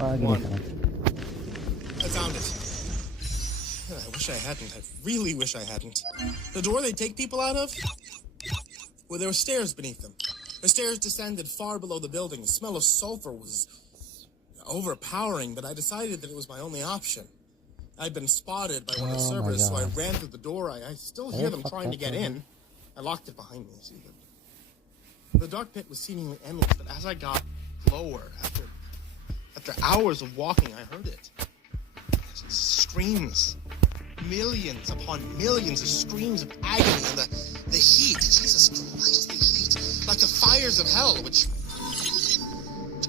One. I found it. I wish I hadn't. I really wish I hadn't. The door they take people out of? Well, there were stairs beneath them. The stairs descended far below the building. The smell of sulfur was overpowering, but I decided that it was my only option. I'd been spotted by one of the servers, so I ran through the door. I still hear them trying to get in. I locked it behind me. See, the dark pit was seemingly endless, but as I got lower, after hours of walking, I heard it. Screams. Millions upon millions of screams of agony, and the heat. Jesus Christ, the heat. Like the fires of hell, which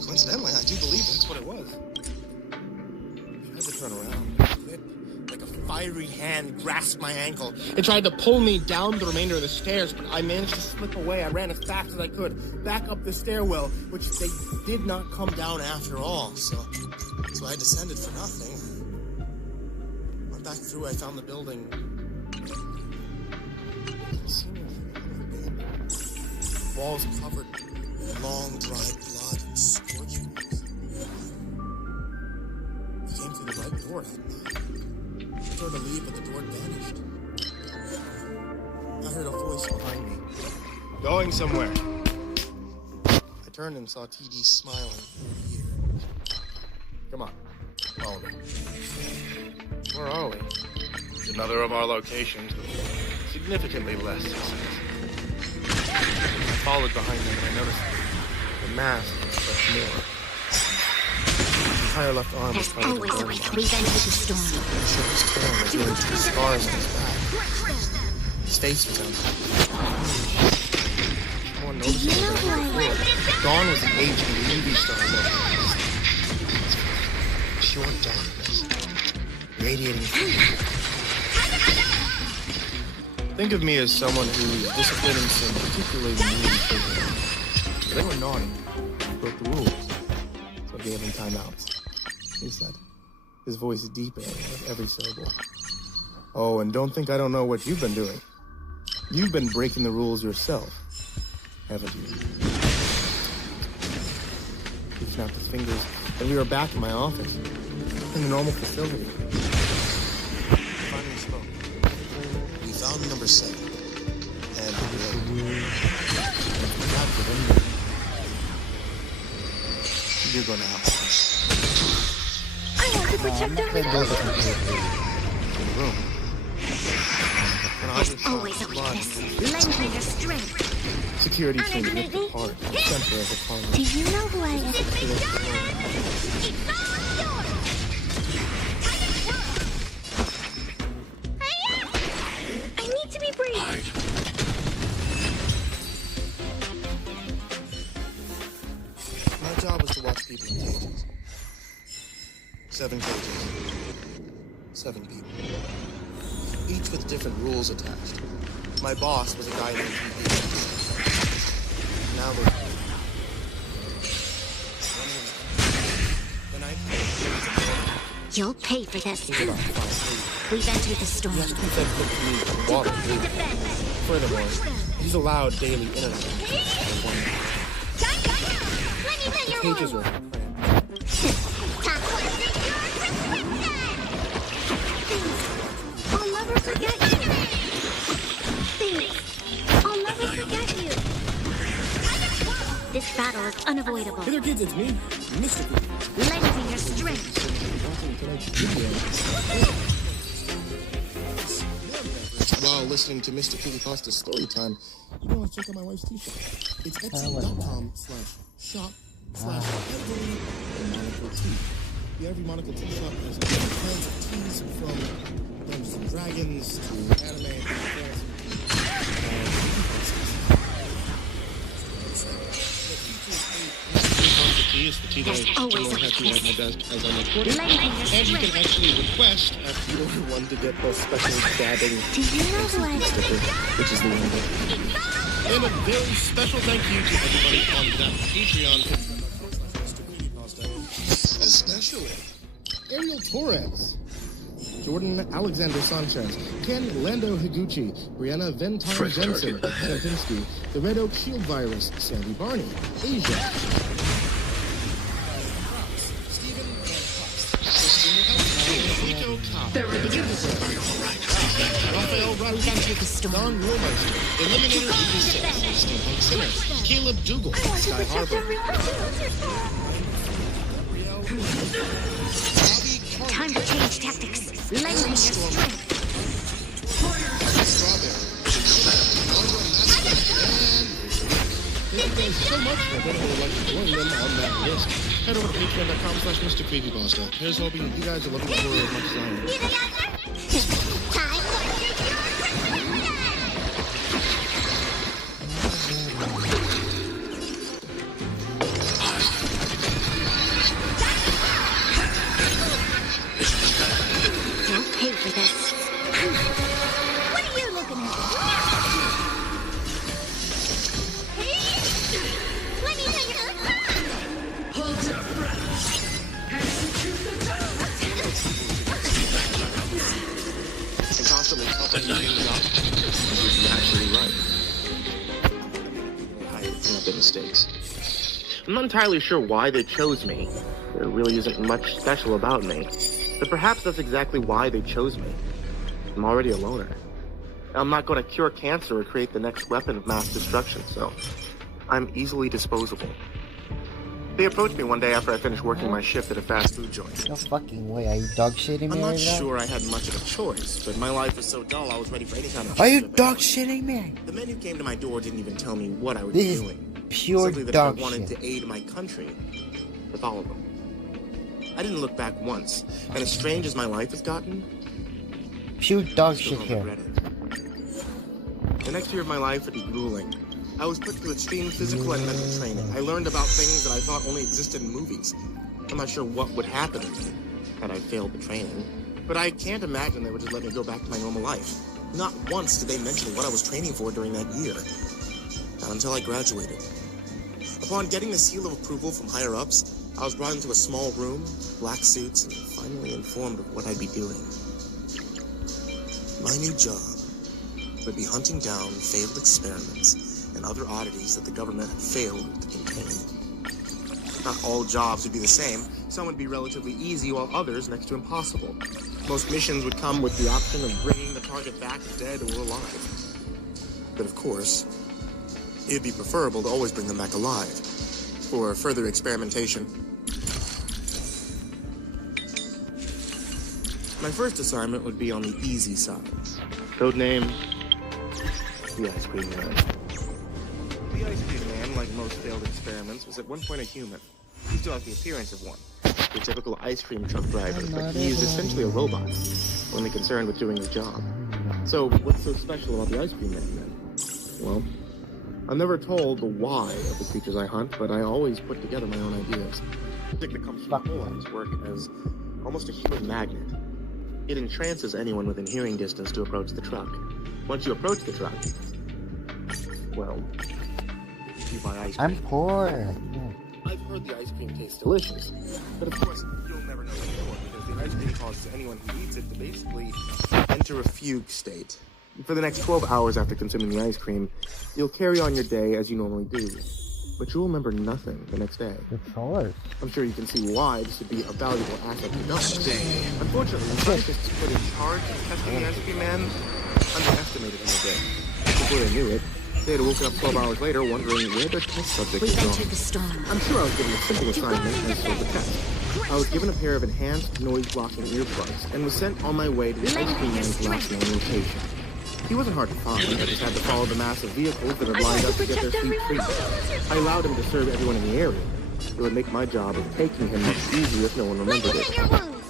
coincidentally, I do believe that's what it was. I had to turn around. Like a fiery hand grasped my ankle. It tried to pull me down the remainder of the stairs, but I managed to slip away. I ran as fast as I could, back up the stairwell, which they did not come down after all. So I descended for nothing. Went back through, I found the building. Walls covered in long, dry blood and scorched marks. I came through the right door, hadn't I? I tried to leave, but the door vanished. I heard a voice behind me. Going somewhere. I turned and saw TD smiling through the year. Come on, follow me. Where are we? It's another of our locations with significantly less success. I followed behind them and I noticed the mask was much more. His entire left arm was covered in burn marks. We've entered the storm. He shook his tail revealing two scars on his back. His face was empty. No one noticed him. Gone was the age of the movie star look. Pure darkness. Radiating fear. Think of me as someone who's disciplining some particularly mean children. They were naughty, broke the rules, so I gave them timeouts. He said, his voice deepened with every syllable. Oh, and don't think I don't know what you've been doing. You've been breaking the rules yourself, haven't you? He snapped his fingers, and we were back in my office, in the normal facility. Finally spoke. We found number 7, and you're going to help us. I want to protect everyone. In the room. There's always a weakness. Lend me your strength. Security team ripped apart the center of the parliament. Do you know who I am? I need to be brave. My job was to watch people in cages. 7 cages. 7 people. Each with different rules attached. My boss was a guy named PUBG. Now they're... You'll pay for this. We've entered the storm. He said quick to me from water. Furthermore, he's allowed daily internet. The cages were cramped. I'll never forget you. Thanks. I'll never forget you. This battle is unavoidable. Hey there, kids, it's me, Mr. Cookie. Lend me your strength. While listening to Mr. Cookie Pasta's story time, you can always check out my wife's t-shirt. It's etsy.com/shop/every-monocle-tea. The Every Monocle Tea Shop has different kinds of teas from Dungeons and Dragons to anime to fantasy. Is the tea that I generally have to at my desk as I'm recording, and you can actually request after you order one to get the special dabbing sticker, which is the one that. And a very special thank you to everybody on that Patreon. Especially Ariel Torres, Jordan Alexander Sanchez, Ken Lando Higuchi, Brianna Ventine Jensen, Kempinski, the Red Oak Shield Virus, Sandy Barney, Asia, Raphael We've entered the storm. Don Wilmeister, Eliminator 86, Steampunk Sinner, Caleb Dougal, Sky Harbor, Time to change tactics. Lend me your strength. Strawberry, Thank you so much for everyone who would like to join them on that list. Head over to patreon.com/MrCreepyPasta. Here's hoping you guys are loving the horror as much as I am. Time for You'll pay for this. What are you looking at? Let me take it. Hold your breath. Execute the task. And constantly helping you in the job. You're actually right. I clean up the mistakes. I'm not entirely sure why they chose me. There really isn't much special about me. But perhaps that's exactly why they chose me. I'm already a loner. I'm not going to cure cancer or create the next weapon of mass destruction, so I'm easily disposable. They approached me one day after I finished working my shift at a fast food joint. No fucking way. Are you dog shitting me I'm not right now? sure I had much of a choice, but my life was so dull I was ready for any kind of... Are you change. dog shitting me? The men who came to my door didn't even tell me what I would This be is doing. pure Simply that dog if I wanted shit. to aid my country, to follow them. I didn't look back once, and as strange as my life has gotten, Pure dog I still shit don't here. regret it. The next year of my life would be grueling. I was put through extreme physical and mental training. I learned about things that I thought only existed in movies. I'm not sure what would happen to me had I failed the training, but I can't imagine they would just let me go back to my normal life. Not once did they mention what I was training for during that year. Not until I graduated. Upon getting the seal of approval from higher-ups, I was brought into a small room, black suits, and finally informed of what I'd be doing. My new job would be hunting down failed experiments and other oddities that the government had failed to contain. Not all jobs would be the same. Some would be relatively easy, while others next to impossible. Most missions would come with the option of bringing the target back dead or alive. But of course, it'd be preferable to always bring them back alive for further experimentation. My first assignment would be on the easy side. Codename, the Ice Cream Man. The Ice Cream Man, like most failed experiments, was at one point a human. He still has the appearance of one. Your typical ice cream truck driver, but he is essentially a robot, only concerned with doing his job. So, what's so special about the Ice Cream Man, then? Well, I'm never told the why of the creatures I hunt, but I always put together my own ideas. The thing that comes from poems work as almost a human magnet. It entrances anyone within hearing distance to approach the truck. Once you approach the truck, well, you buy ice cream. I'm poor. I've heard the ice cream tastes delicious, but of course, you'll never know anymore because the ice cream causes anyone who eats it to basically enter a fugue state. For the next 12 hours after consuming the ice cream, you'll carry on your day as you normally do, but you'll remember nothing the next day. Of course. I'm sure you can see why this would be a valuable asset to government. Unfortunately, the scientists put in charge of testing the Ice Cream Man underestimated him a bit. Before they knew it, they had woken up 12 hours later wondering where their test subject We've was entered gone. the storm. I'm sure I was given a simple assignment and failed the test. I was given a pair of enhanced noise-blocking earplugs and was sent on my way to the Ice Cream Man's last known location. He wasn't hard to find. I just had to follow the massive vehicles that had lined up to get their feet free. I allowed him to serve everyone in the area. It would make my job of taking him much easier if no one remembered it.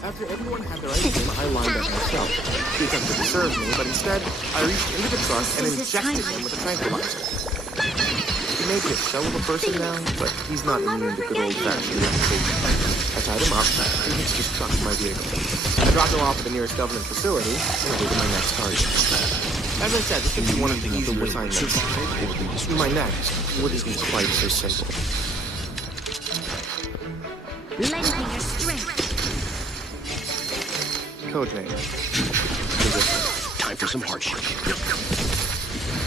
After everyone had their ice cream, I lined up myself. He attempted to serve me, but instead, I reached into the truck and injected him with a tranquilizer. He may be a shell of a person now, but he's not immune to good old-fashioned resuscitation. I tied him up, and hitched his truck to my vehicle. I dropped him off at the nearest government facility, and I waited my next target. As I said, this would be one of the easier assignments. My next wouldn't be quite so simple. Lend me your strength. Codename. Time for some hardship.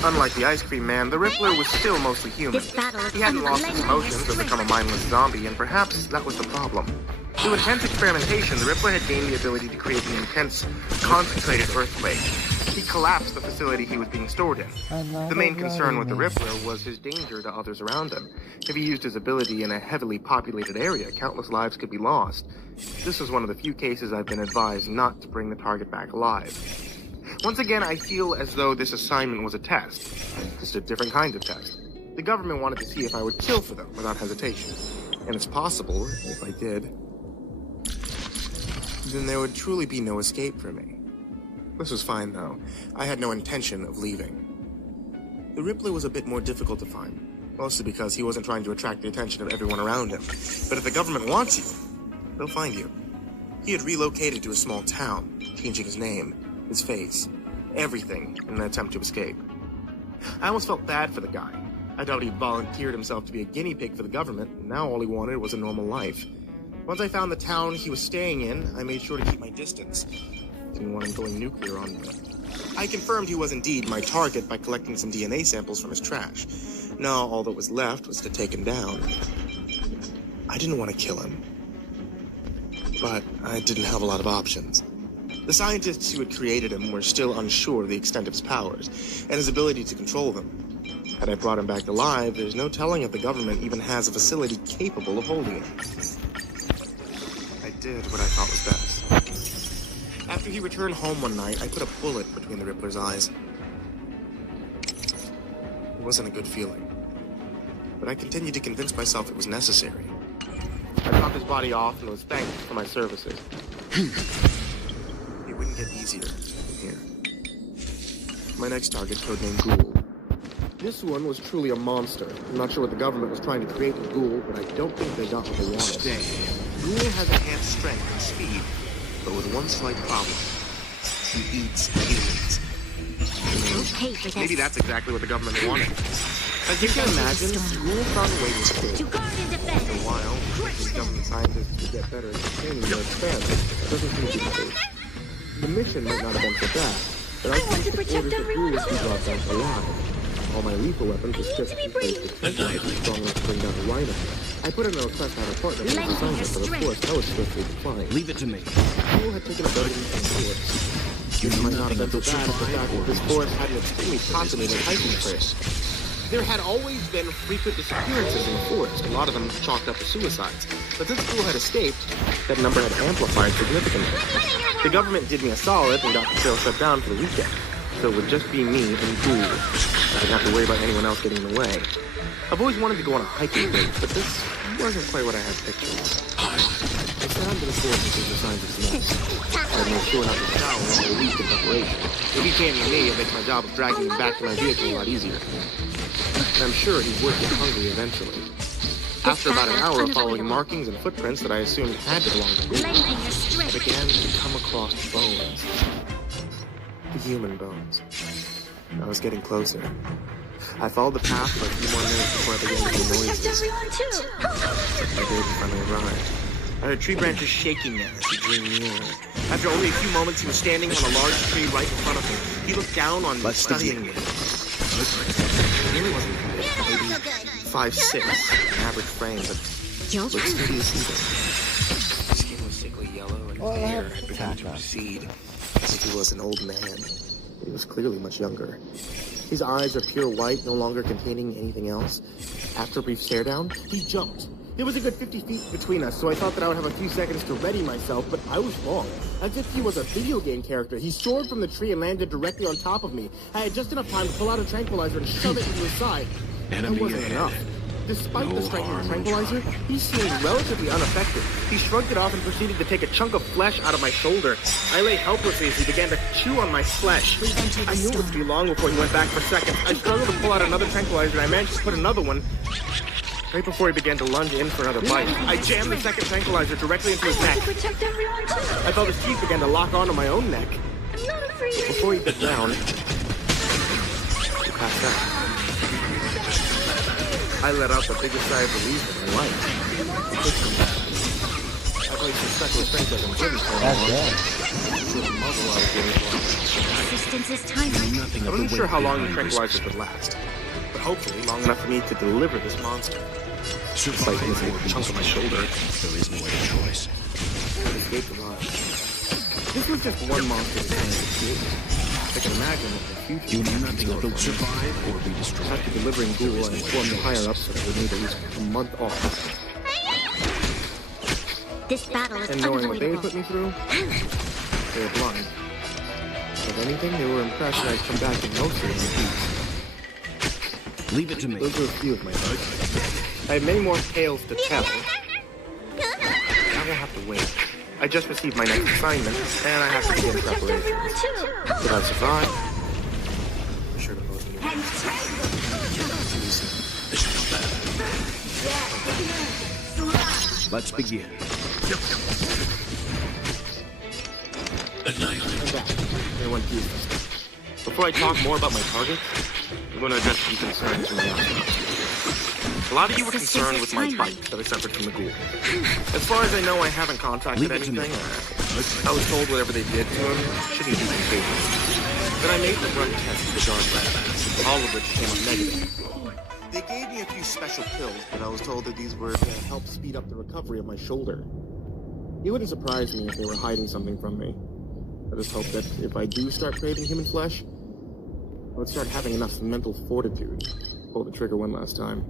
Unlike the Ice Cream Man, the Rippler was still mostly human. This battle is He hadn't lost his unrelenting emotions or become a mindless zombie, and perhaps that was the problem. Through intense experimentation, the Rippler had gained the ability to create an intense, concentrated earthquake. He collapsed the facility he was being stored in. The main concern with the Rippler was his danger to others around him. If he used his ability in a heavily populated area, countless lives could be lost. This was one of the few cases I've been advised not to bring the target back alive. Once again, I feel as though this assignment was a test. Just a different kind of test. The government wanted to see if I would kill for them without hesitation. And it's possible, if I did, then there would truly be no escape for me. This was fine, though. I had no intention of leaving. The Rippler was a bit more difficult to find, mostly because he wasn't trying to attract the attention of everyone around him. But if the government wants you, they'll find you. He had relocated to a small town, changing his name, his face, everything in an attempt to escape. I almost felt bad for the guy. I doubt he volunteered himself to be a guinea pig for the government, and now all he wanted was a normal life. Once I found the town he was staying in, I made sure to keep my distance. Didn't want him going nuclear on me. I confirmed he was indeed my target by collecting some DNA samples from his trash. Now all that was left was to take him down. I didn't want to kill him, but I didn't have a lot of options. The scientists who had created him were still unsure of the extent of his powers and his ability to control them. Had I brought him back alive, there's no telling if the government even has a facility capable of holding him. I did what I thought was best. After he returned home one night, I put a bullet between the Rippler's eyes. It wasn't a good feeling, but I continued to convince myself it was necessary. I dropped his body off and was thanked for my services. It wouldn't get easier from here. My next target, codenamed Ghoul. This one was truly a monster. I'm not sure what the government was trying to create with Ghoul, but I don't think they got what they wanted. Ghoul has enhanced strength and speed, but with one slight problem. He eats humans. Maybe that's exactly what the government wanted. As you can imagine, Ghoul found a way to escape. After a while, the government scientists would get better at containing their experiments. Doesn't seem to be the case. The mission might not have been so bad, but I think the orders that Ghoul was to drop down alive. All my lethal weapons were stripped and placed with tranquilizers strong enough to bring down a rhino. I put in a request to have a partner with the scientist, but of course I was swiftly declined. Leave it to me. Ghoul had taken a boat into the forest. This might not have been so bad if the fact that this forest had an extremely populated hiking trail. There had always been frequent disappearances in the forest, a lot of them chalked up to suicides. But since Ghoul had escaped, that number had amplified significantly. The government did me a solid and got the trail shut down for the weekend. So it would just be me and Ghoul. I didn't have to worry about anyone else getting in the way. I've always wanted to go on a hiking date, but this wasn't quite what I had pictured. I sat under the forest to see the signs of success. I made sure not to shower over a week in preparation. If he came to me, it makes my job of dragging him back to my vehicle a lot easier. And I'm sure he would get hungry eventually. After about an hour of following markings and footprints that I assumed had to belong to Ghoul, I began to come across bones. The human bones. I was getting closer. I followed the path for a few more minutes before I began to hear noises. My baby finally arrived. I heard tree branches shaking as he drew near. After only a few moments, he was standing on a large tree right in front of me. He looked down on me, studying me. He really wasn't big, maybe 5'6", an average frame, but looked steady as either. His skin was sickly yellow, and his hair had begun to recede, as if he was an old man. He was clearly much younger. His eyes are pure white, no longer containing anything else. After a brief stare down, he jumped. There was a good 50 feet between us, so I thought that I would have a few seconds to ready myself, but I was wrong. As if he was a video game character, he soared from the tree and landed directly on top of me. I had just enough time to pull out a tranquilizer and shove it into his side. That wasn't enough. Despite the strength of the tranquilizer, he seemed relatively unaffected. He shrugged it off and proceeded to take a chunk of flesh out of my shoulder. I lay helplessly as he began to chew on my flesh. I knew it would be long before he went back for seconds. I struggled to pull out another tranquilizer and I managed to put another one right before he began to lunge in for another bite. I jammed the second tranquilizer directly into his neck. I felt his teeth begin to lock onto my own neck. Before he bit down, he passed out. I let out the biggest sigh of relief in my life. I placed the special strength of him for the muzzle I was getting for. Resistance is timely. I wasn't sure how long the tranquilizer would last, but hopefully long enough for me to deliver this monster. despite missing a chunk of my shoulder. There is no other choice. I escaped alive. This was just one monster to escape. I can imagine that the future. You know nothing of the survive or be destroyed. After delivering Ghoul, I informed the higher-ups that I would need at least a month off. This battle is And knowing what they unavoidable. put me through, they were blind. If anything, they were impressed that I'd come back in mostly in peace. Leave it to me. Those were a few of my thoughts. I have many more tales to tell. I will have to wait. I just received my next assignment, and I have to begin preparations. If I survive, be sure to post me. Let's begin. I'm back. Everyone peaceful. Before I talk more about my targets, I'm going to address some concerns from the last. A lot of you were concerned with my bike that I suffered from the ghoul. As far as I know, I haven't contacted anything. I was told whatever they did to him shouldn't be contagious. Then I made them run tests with the dark lab, all of which came up negative. They gave me a few special pills, but I was told that these were to help speed up the recovery of my shoulder. It wouldn't surprise me if they were hiding something from me. I just hope that if I do start craving human flesh, I would start having enough mental fortitude to pull the trigger one last time.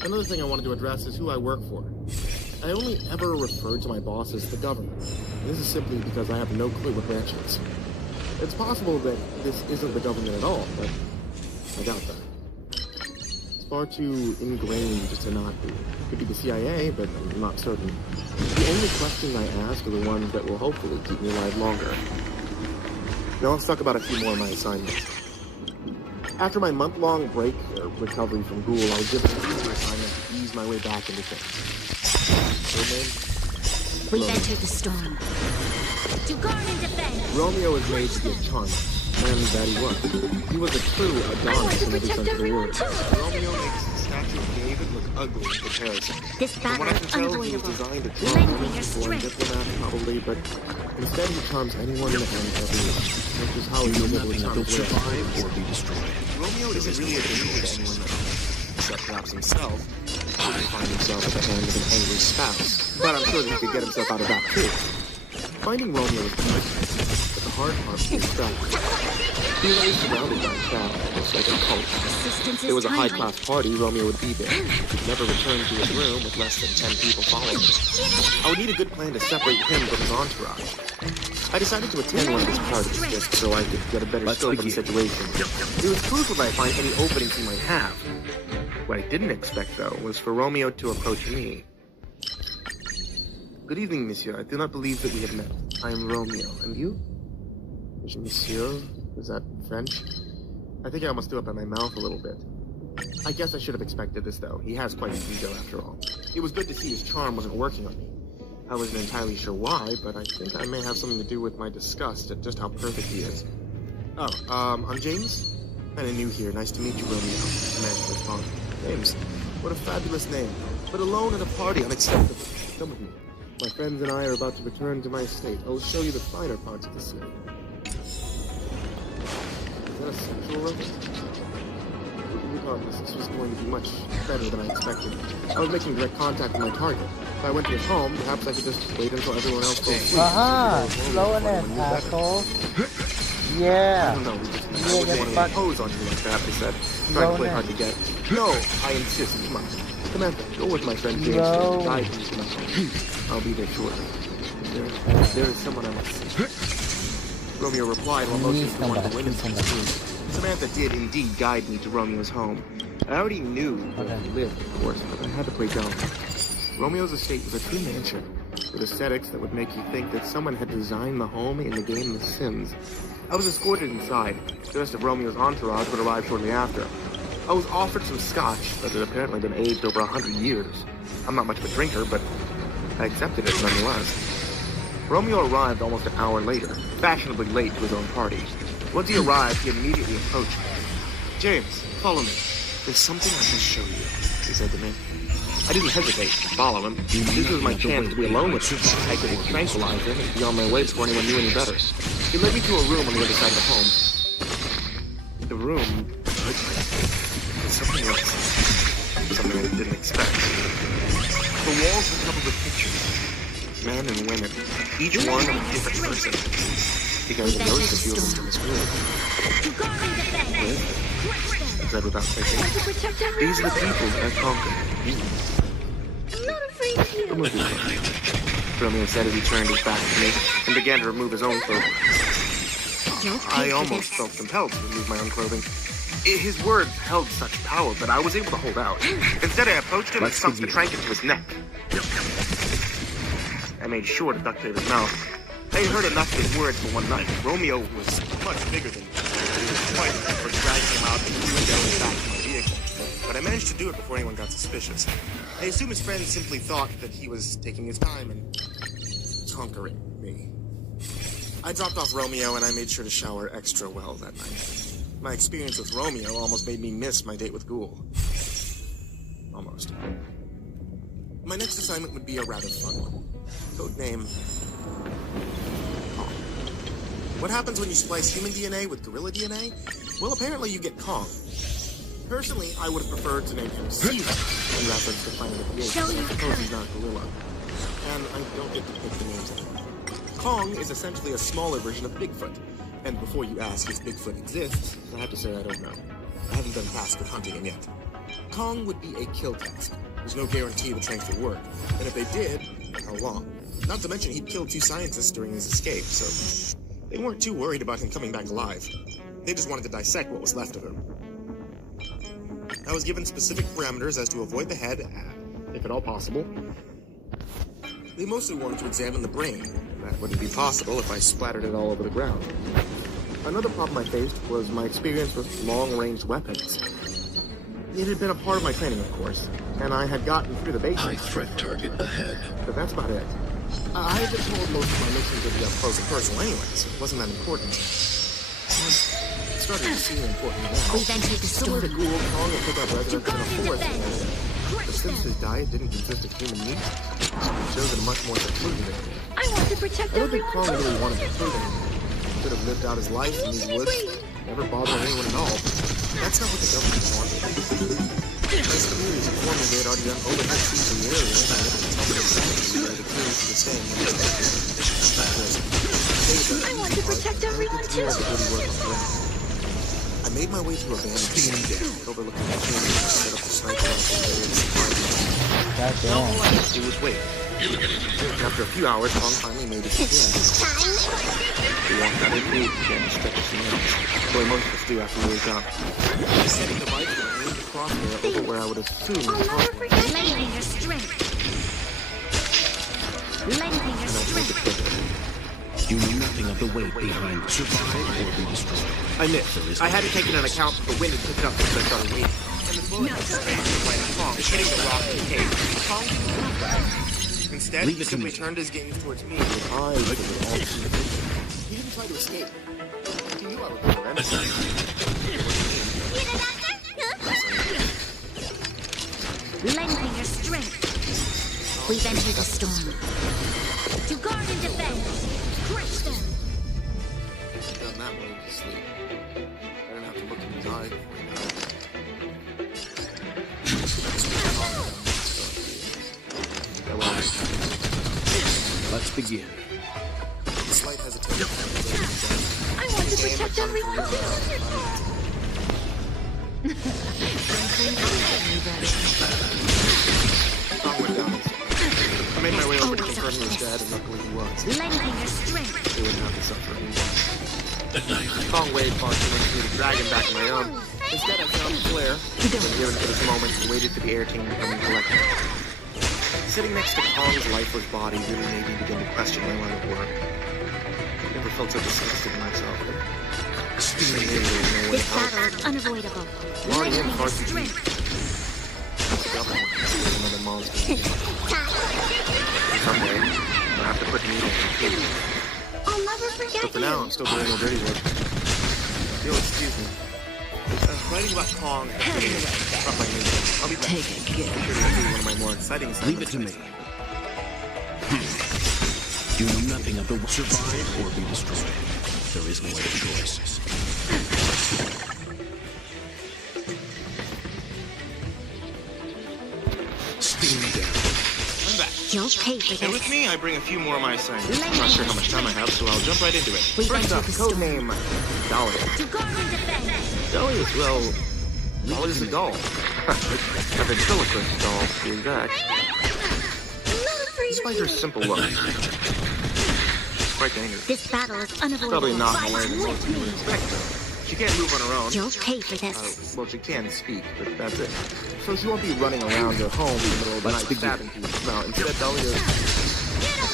Another thing I wanted to address is who I work for. I only ever refer to my boss as the government. This is simply because I have no clue what branch it is. It's possible that this isn't the government at all, but I doubt that. It's far too ingrained to not be. It could be the CIA, but I'm not certain. The only questions I ask are the ones that will hopefully keep me alive longer. Now let's talk about a few more of my assignments. After my month-long break or recovery from Ghoul, I was given an easier assignment to ease my way back into things. Your name? We've entered the storm. To guard and defend. Romeo was made to be a charmer, and that he was. He was a true Adonis in every sense of the word. Romeo makes the statue of David look ugly in comparison. This From battle what I can is tell, he was unavoidable. designed to Lend charm me your a strength. diplomat, probably, but instead he charms anyone and everyone, which is how he was able to Nothing charm of the his way. survive or be destroyed. Romeo isn't really a danger to anyone though, except perhaps himself. He would find himself at the hand of an angry spouse, but I'm sure that he could get himself out of that too. Finding Romeo was easy, but the hard part was strategy. He lay surrounded by crowd, just like a cult. Assistance It was is a timely. high-class party, Romeo would be there. He'd never return to his room with less than 10 people following him. I would need a good plan to separate him from his entourage. I decided to attend one of his parties just so I could get a better scope of the situation. It was crucial that I find any openings he might have. What I didn't expect, though, was for Romeo to approach me. Good evening, monsieur. I do not believe that we have met. I am Romeo. And you? Monsieur? Is that French? I think I almost threw up in my mouth a little bit. I guess I should have expected this, though. He has quite an ego, after all. It was good to see his charm wasn't working on me. I wasn't entirely sure why, but I think I may have something to do with my disgust at just how perfect he is. Oh, I'm James? Kinda new here. Nice to meet you, Romeo. The man should respond. James, what a fabulous name. But alone at a party, unacceptable. Come with me. My friends and I are about to return to my estate. I will show you the finer parts of the city. Is that a sexual reference? Regardless, this was going to be much better than I expected. I was making direct contact with my target. If I went to his home, perhaps I could just wait until everyone else goes sleep. Aha! Slowing it, asshole. Yeah. I don't know, we just Yeah, I get wouldn't fucked. impose on you like that, they said. Trying to play hard to get. No, I insist, come on. Samantha, go with my friend James No. to guide me to my home. I'll be there shortly. There is someone I must see. Romeo replied while motioning to one of the windows in the room. Samantha did indeed guide me to Romeo's home. I already knew where he lived, of course, but I had to play dumb. Romeo's estate was a true mansion, with aesthetics that would make you think that someone had designed the home in the game The Sims. I was escorted inside. The rest of Romeo's entourage would arrive shortly after. I was offered some scotch that had apparently been aged over 100 years. I'm not much of a drinker, but I accepted it nonetheless. Romeo arrived almost an hour later, fashionably late to his own party. Once he arrived, he immediately approached me. James, follow me. There's something I must show you, he said to me. I didn't hesitate to follow him. This was my chance to be alone with him. I could tranquilize him and be on my way before anyone knew any better. He led me to a room on the other side of the home. The room was something else. something I didn't expect. The walls were covered with pictures. Men and women, each one of a different person. Because I noticed a few of them from this room. I said without thinking, these are the people that I conquered. I'm not afraid of you. Remove your cloak. Romeo said as he turned his back to me and began to remove his own cloak. I almost felt compelled to remove my own clothing. His words held such power, but I was able to hold out. Instead, I approached him and sunk the trank into his neck. I made sure to duct tape his mouth. I heard enough of his words for one night. Romeo was much bigger than me. He was quite for dragging him out the window and back to my vehicle. But I managed to do it before anyone got suspicious. I assume his friends simply thought that he was taking his time and conquering me. I dropped off Romeo and I made sure to shower extra well that night. My experience with Romeo almost made me miss my date with Ghoul. Almost. My next assignment would be a rather fun one. Codename... Kong. What happens when you splice human DNA with gorilla DNA? Well, apparently you get Kong. Personally, I would have preferred to name him Caesar in reference to Planet of the Apes, but I suppose he's not a gorilla. And I don't get to pick the names anymore. Kong is essentially a smaller version of Bigfoot. And before you ask if Bigfoot exists, I have to say I don't know. I haven't been tasked with hunting him yet. Kong would be a kill task. There's no guarantee the tranks would work. And if they did, how long? Not to mention he'd killed 2 scientists during his escape, so they weren't too worried about him coming back alive. They just wanted to dissect what was left of him. I was given specific parameters as to avoid the head, if at all possible. They mostly wanted to examine the brain. That wouldn't be possible if I splattered it all over the ground. Another problem I faced was my experience with long-range weapons. It had been a part of my training, of course, and I had gotten through the basics. High threat target ahead. But that's about it. I had been told most of my missions would be up close and personal anyway, so it wasn't that important. It started to seem important now. We've entered the Similar to storm. Ghoul, Kong had took up residence in a forest area. But since his diet didn't consist of human meat, he chose a much more secluded area. I want to protect I don't think everyone. Kong really wanted to prove anything. He could have lived out his life in these woods, never bothering anyone at all. That's not what the government wanted. Nice communities informed me they had already done overhead seas in the area, and they had to tell me exactly where the crews were staying when they I want to protect everyone too. I made my way through a abandoned overlooking the community and set up the sniper rifle area. All I had to do was wait. After a few hours, Kong finally made his appearance. He walked out of the gate and began to stretch his nails, the way most of us do after we wake up. Setting the bike and aimed across there over where I would assume I'll the never target was. forget lending your strength. Lending your And I made it strength. quicker. You know nothing of the weight behind survive or be destroyed. I missed. I hadn't taken into account that the wind had picked up as I started waiting. And the bullet was right at Kong, hitting the rock in the cave. Kong didn't move back. Instead, Leave he it to simply me. turned his gaze towards me with eyes that were all too big. He didn't try to escape. He knew I was there anyway. Lending your strength. We've entered the storm. To guard and defend. Crush them. He'd done that when he was asleep. I didn't have to look in his eyes before he died. Let's begin. Slight hesitation. I want to protect everyone. Kong went down. I made my way over to confirm he was dead, and luckily he was. Lending your strength. They wouldn't have to suffer anymore. Kong waved far too much to the dragon back on my own. Instead, I found Flare, and given to this moment, and waited for the air team to come and collect me. Sitting next to Kong's lifeless body really made me begin to question my line of work. I never felt so disgusted in myself. Extremely there was no way This out. battle is unavoidable. I'm already in Lending far your too deep. strength. Government is another monster. Someday, I'll have to put me in the I'll never forget But for now, I'm still doing the dirty work. You'll excuse me. Writing about Kong has been up my knee. I'll be back. Take it, get I'm sure to do one of my more exciting Leave it assignments. to me. You know nothing of the survive or be destroyed. There is no other choice. You'll pay for And with this. me, I bring a few more of my assignments. I'm not sure how much time I have, so I'll jump right into it. We've First entered up, the storm. codename Dahlia. To guard and defend. Dahlia's, well, Dahlia's a doll. A ventriloquist doll, to be exact. Despite her simple look, she's quite dangerous. This battle is unavoidable. Probably not in the way Fight that most with people would me. expect, though. She can't move on her own. You'll pay for this. Well, she can speak, but that's it. So she won't be running around her home in the middle of the night stabbing people. No, instead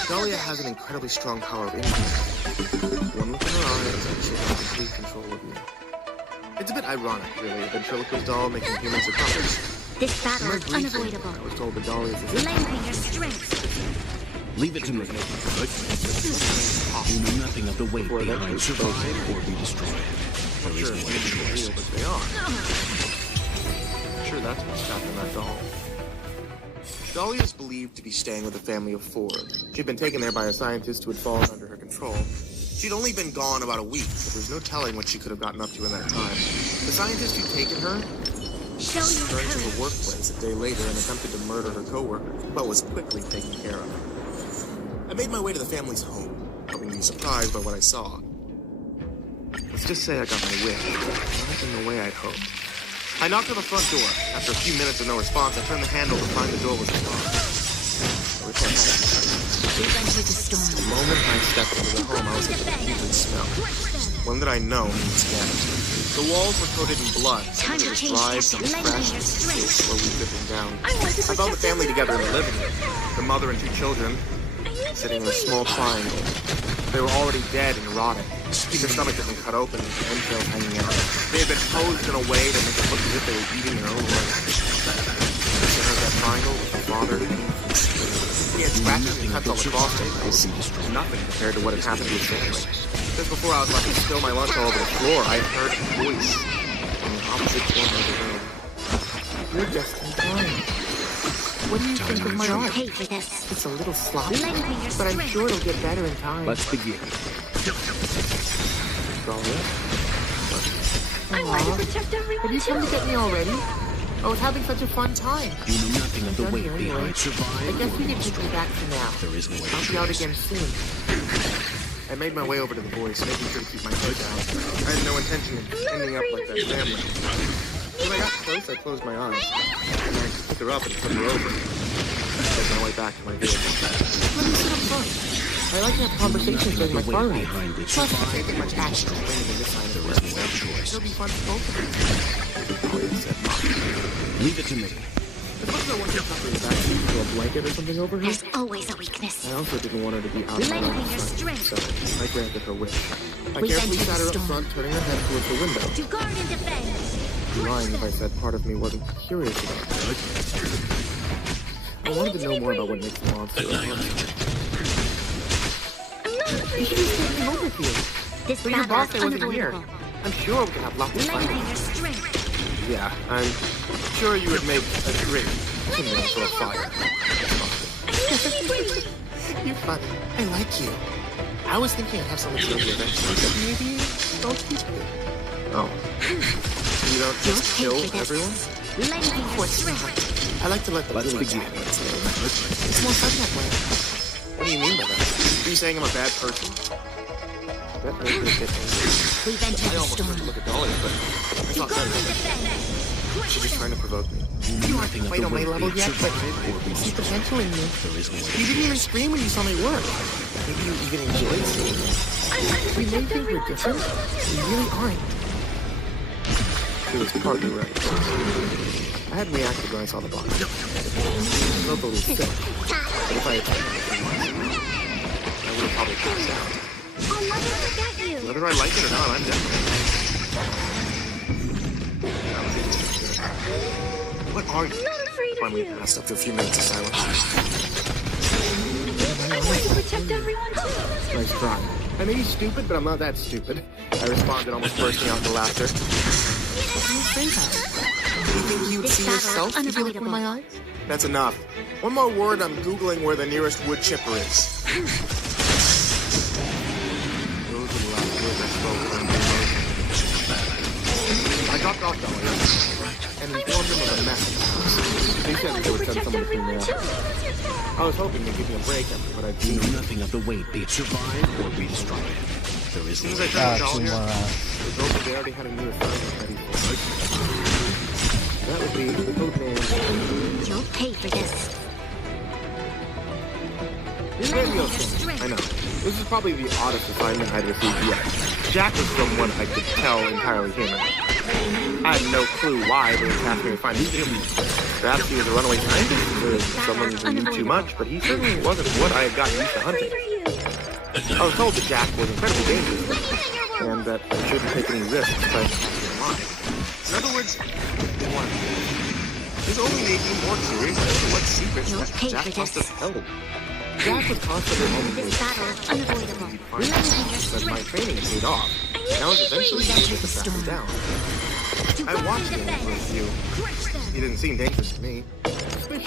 Dahlia has an incredibly strong power of influence. One look in her eyes and she has complete control of you. It's a bit ironic, really, a ventriloquist doll making humans her puppets. This battle In my is briefing, unavoidable. I was told that Dahlia is a Lengthen your strength. Leave it to me. You know nothing of the weight Before that, behind survive or be destroyed. There is sure no it's real, choice. but they are. I'm sure that's what's trapped in that doll. Dahlia is believed to be staying with a family of 4. She'd been taken there by a scientist who had fallen under her control. She'd only been gone about a week, but there's no telling what she could have gotten up to in that time. The scientist who'd taken her Show your returned to courage. her workplace a day later and attempted to murder her co-worker, but was quickly taken care of. I made my way to the family's home, hoping to be surprised by what I saw. Let's just say I got my wish, not in the way I'd hoped. I knocked on the front door. After a few minutes of no response, I turned the handle to find the door was locked. I returned home. We've entered the The storm. moment I stepped into the home, I was hit with a putrid smell. One that I know means death. The walls were coated in blood, Time and to it was change dried, tactics. Lengthen fresh, your strength. slowly dripping down. I want to I found the protect family everyone. together in the living room. The mother and 2 children sitting in a small triangle. They were already dead and rotting. Their stomach had been cut open and their entrails hanging out. They had been posed in a way to make it look as if they were eating their own life. In the center of that triangle was the father. He had scratches and cuts all across his face. Nothing compared to what had happened to his family. Just before I was about to spill my lunch all over the floor, I heard a voice from the opposite corner of the room. You're just in time. What do you think of my You'll art? pay for this. It's a little sloppy, Lengthen your but I'm strength. sure it'll get better in time. Let's begin. Dahlia? I want to protect everyone. Have you come to get me already? I was having such a fun time. You know nothing of the Done weight here anyway. behind I survive guess or you be can take me destroyed. back for now. There is no I'll other be out choice. again soon. I made my way over to the voice, making sure to keep my head down. I had no intention of ending up like that family. When I got close, I closed my eyes. And I picked her up and put her over. I made my way back to my vehicle. Let me sit up front. I like to have conversations during my The car weight ride. behind it Plus, I survive can't get or much be action destroyed. training in this line of There work. is no other choice. It'll be fun for both of us. Dahlia said, "Mom." Leave it to me. As much as I wanted to tuck her in the backseat, throw a blanket or something over her, There's always a weakness. I also didn't want her to be out of Lengthen line your of sight, strength. so I granted her wish. I We've carefully entered sat the her up storm. front, turning her head towards the window. To guard and defend. I'd be lying if I said part of me wasn't curious about her. I wanted to know more about what makes the monster. You should be taking home with you. This But your battle boss is wasn't here. unavoidable. I'm sure we could have lots of fun. Lengthen your strength. Yeah, I'm sure you would make a great kindling for a fire. You're funny. I like you. I was thinking I'd have something to do with it, but maybe don't keep it. Oh. You don't You'll just pay kill for this. everyone? Lengthen your What's strength. not? I like to let the Let's village begin. happen. It's more fun that way. What do you mean by that? Are you saying I'm a bad person? That made me get angry. We've entered I the almost storm. wanted to look at Dahlia, but I To thought guard and better. defend. She was trying to provoke me. You know nothing of Quite the on my weight level behind yet, but survive or be I see destroyed. potential in you. There is no You other didn't even choice. scream when you saw me work. Maybe you even enjoyed seeing me. We may think we're different, but we really aren't. She was partly right. I hadn't reacted when I saw the box. I felt a little sick. But if I had taken it too much, I would have probably passed out. I'll never forget you. Whether I like it or not, I'm definitely. What are you? Not afraid of Finally you. passed after a few minutes of silence. I want to protect everyone too. Nice try. I may be stupid, but I'm not that stupid. I responded, almost bursting out into laughter. What do you say that? Do you think you'd This see battle is yourself if you looked in my eyes? That's enough. One more word, I'm Googling where the nearest wood chipper is. Those were the last words I spoke when I made motion. I dropped off Dahlia and informed them of the mess. They said they would send someone to clean me up. I was hoping to give me a break after what I've You seen. know nothing of the weight. Be it survive or be destroyed. There is no As way. soon as I turned 2 here, more rounds. the girls they already had a new assignment ready for me. That would be the codename. You'll pay for this. This Lending radio your thing. strength. I know. This is probably the oddest assignment I'd received yet. Jack was someone I could tell entirely human. I had no clue why they tasked me to find these humans. Perhaps he was a runaway scientist or someone who knew too much, but he certainly wasn't what I had gotten used to hunting. I was told that Jack was incredibly dangerous and that I shouldn't take any risks by passing mine. In other words, this only made me more curious as to what secrets You'll that pay Jack for must this. have held. Jack was constantly on the This battle is unavoidable. but my training paid off. And I was eventually able to track him down. I watched him for a few. He didn't seem dangerous to me. Especially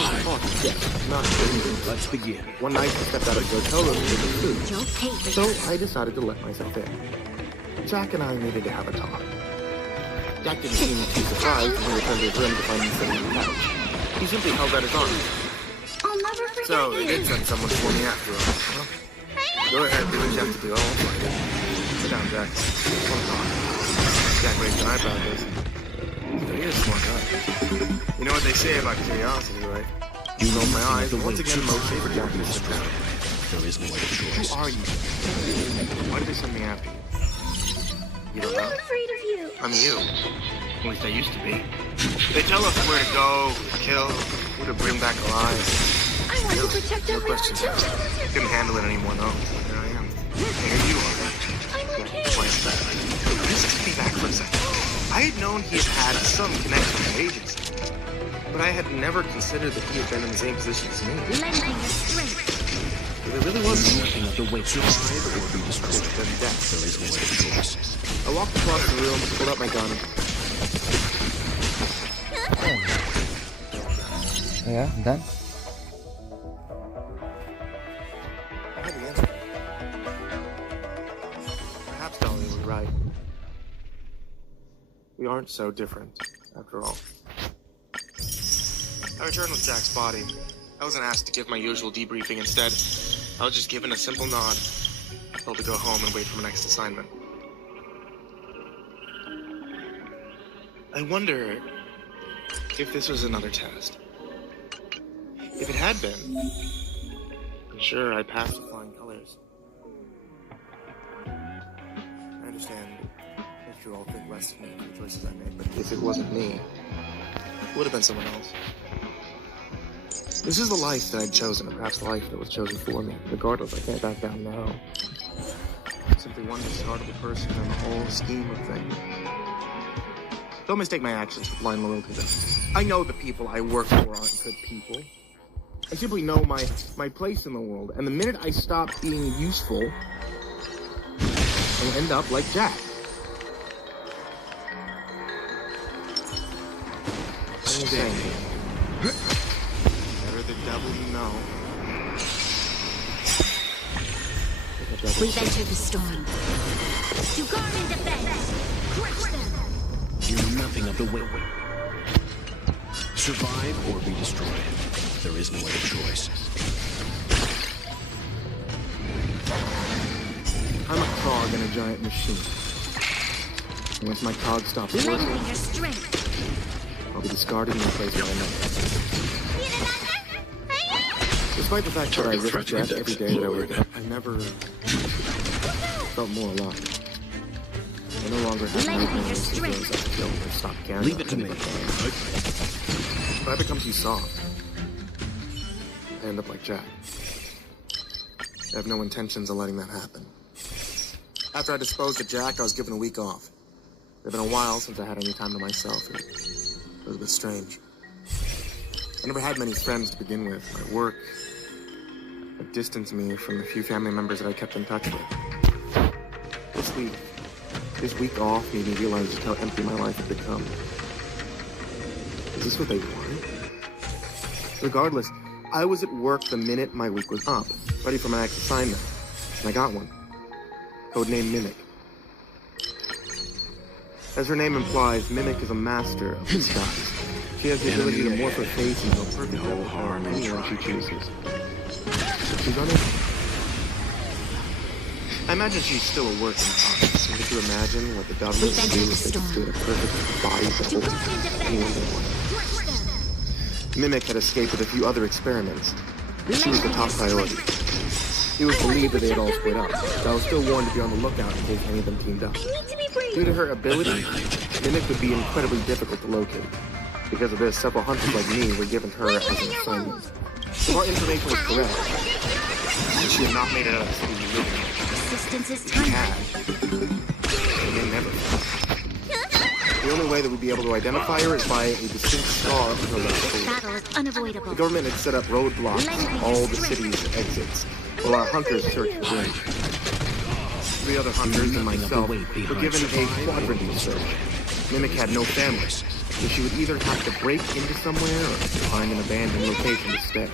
yes, not dangerous. Let's begin. One night I stepped out of the hotel room to get food. You'll pay for So this. I decided to let myself in. Jack and I needed to have a talk. Jack didn't seem too surprised when he returned to his room to find me sitting on the couch. He simply held out his arms. I'll never forget So they you. did send someone for me after all. Well, go ahead, do what you have to do. I won't fight it. Sit down, Jack. One talk. Jack raised an eyebrow at this. So you're a smart guy. You know what they say about curiosity, right? You rolled my eyes, and once again, most favorite Jack to sit down. There is no other Who choice. are you? Why did they send me after you? You don't know? I'm afraid of you. I'm you. At least I used to be. They tell us where to go, who to kill, who to bring back alive. I want to protect No everyone questions too. asked. Couldn't handle it anymore, though. Here I am. Here you are. I'm okay. Twice that. Just take me back for a second. I had known he had some connection to agency, but I had never considered that he had been in the same position as me. Lending your strength. If it really was Nothing of the weight. Survive or be destroyed. then death. There is no other choice. I walked across the room, pulled out my gun. Yeah, done. I had the answer. Perhaps Dolly was right. We aren't so different, after all. I returned with Jack's body. I wasn't asked to give my usual debriefing. Instead, I was just given a simple nod, told to go home and wait for my next assignment. I wonder if this was another test. If it had been, I'm sure I passed with flying colors. I understand if you all think less of me for the choices I made, but if it wasn't me, it would have been someone else. This is the life that I'd chosen, or perhaps the life that was chosen for me. Regardless, I can't back down now. I'm simply one discardable person in the whole scheme of things. Don't mistake my actions for blind loyalty, though. I know the people I work for aren't good people. I simply know my place in the world, and the minute I stop being useful, I'll end up like Jack. I'm saying, better the devil you know. We've entered the storm. To guard and defend. Crush them. You know nothing of the weight. Survive or be destroyed. There is no other choice. I'm a cog in a giant machine. And once my cog stops working, Lending your strength. I'll be discarded and replaced by another. Despite the fact that I risk death every day that I wake up, I never felt more alive. I no longer have Lending your nightmares of strength. those I killed or stopped caring. Leave it to me. If I become too soft, I end up like Jack. I have no intentions of letting that happen. After I disposed of Jack, I was given a week off. It had been a while since I had any time to myself. It was a bit strange. I never had many friends to begin with. My work had distanced me from the few family members that I kept in touch with. This week off made me realize just how empty my life had become. Is this what they wanted? Regardless, I was at work the minute my week was up, ready for my next assignment. And I got one. Codename Mimic. As her name implies, Mimic is a master of disguise. She has the ability to morph her face and go perfectly No with harm in anyone she trying. chooses. She's on it. I imagine she's still a work in progress. And could you imagine what the government would do if they could create a perfect body to To hold guard and anyone defend. they want? Crush them. Mimic had escaped with a few other experiments. She was the Lengthen top your priority. strength. It was I want to believed that they had all protect split up, everyone. but I was still warned to be on the lookout in case any of them teamed up. I need to be brave. Due to her ability, Mimic would be incredibly difficult to locate. Because of this, several hunters like me were given her as an assignment. If our information was correct, she had not made it out of the city living. Resistance is She time. had. And they never. The only way that we'd be able to identify her is by a distinct scar on her left shoulder. Battle is unavoidable. The government had set up roadblocks at all the city's exits, while our hunters searched for them. The other hunters and myself were given a quadrant search. Mimic had no family, so she would either have to break into somewhere or find an abandoned location to stay.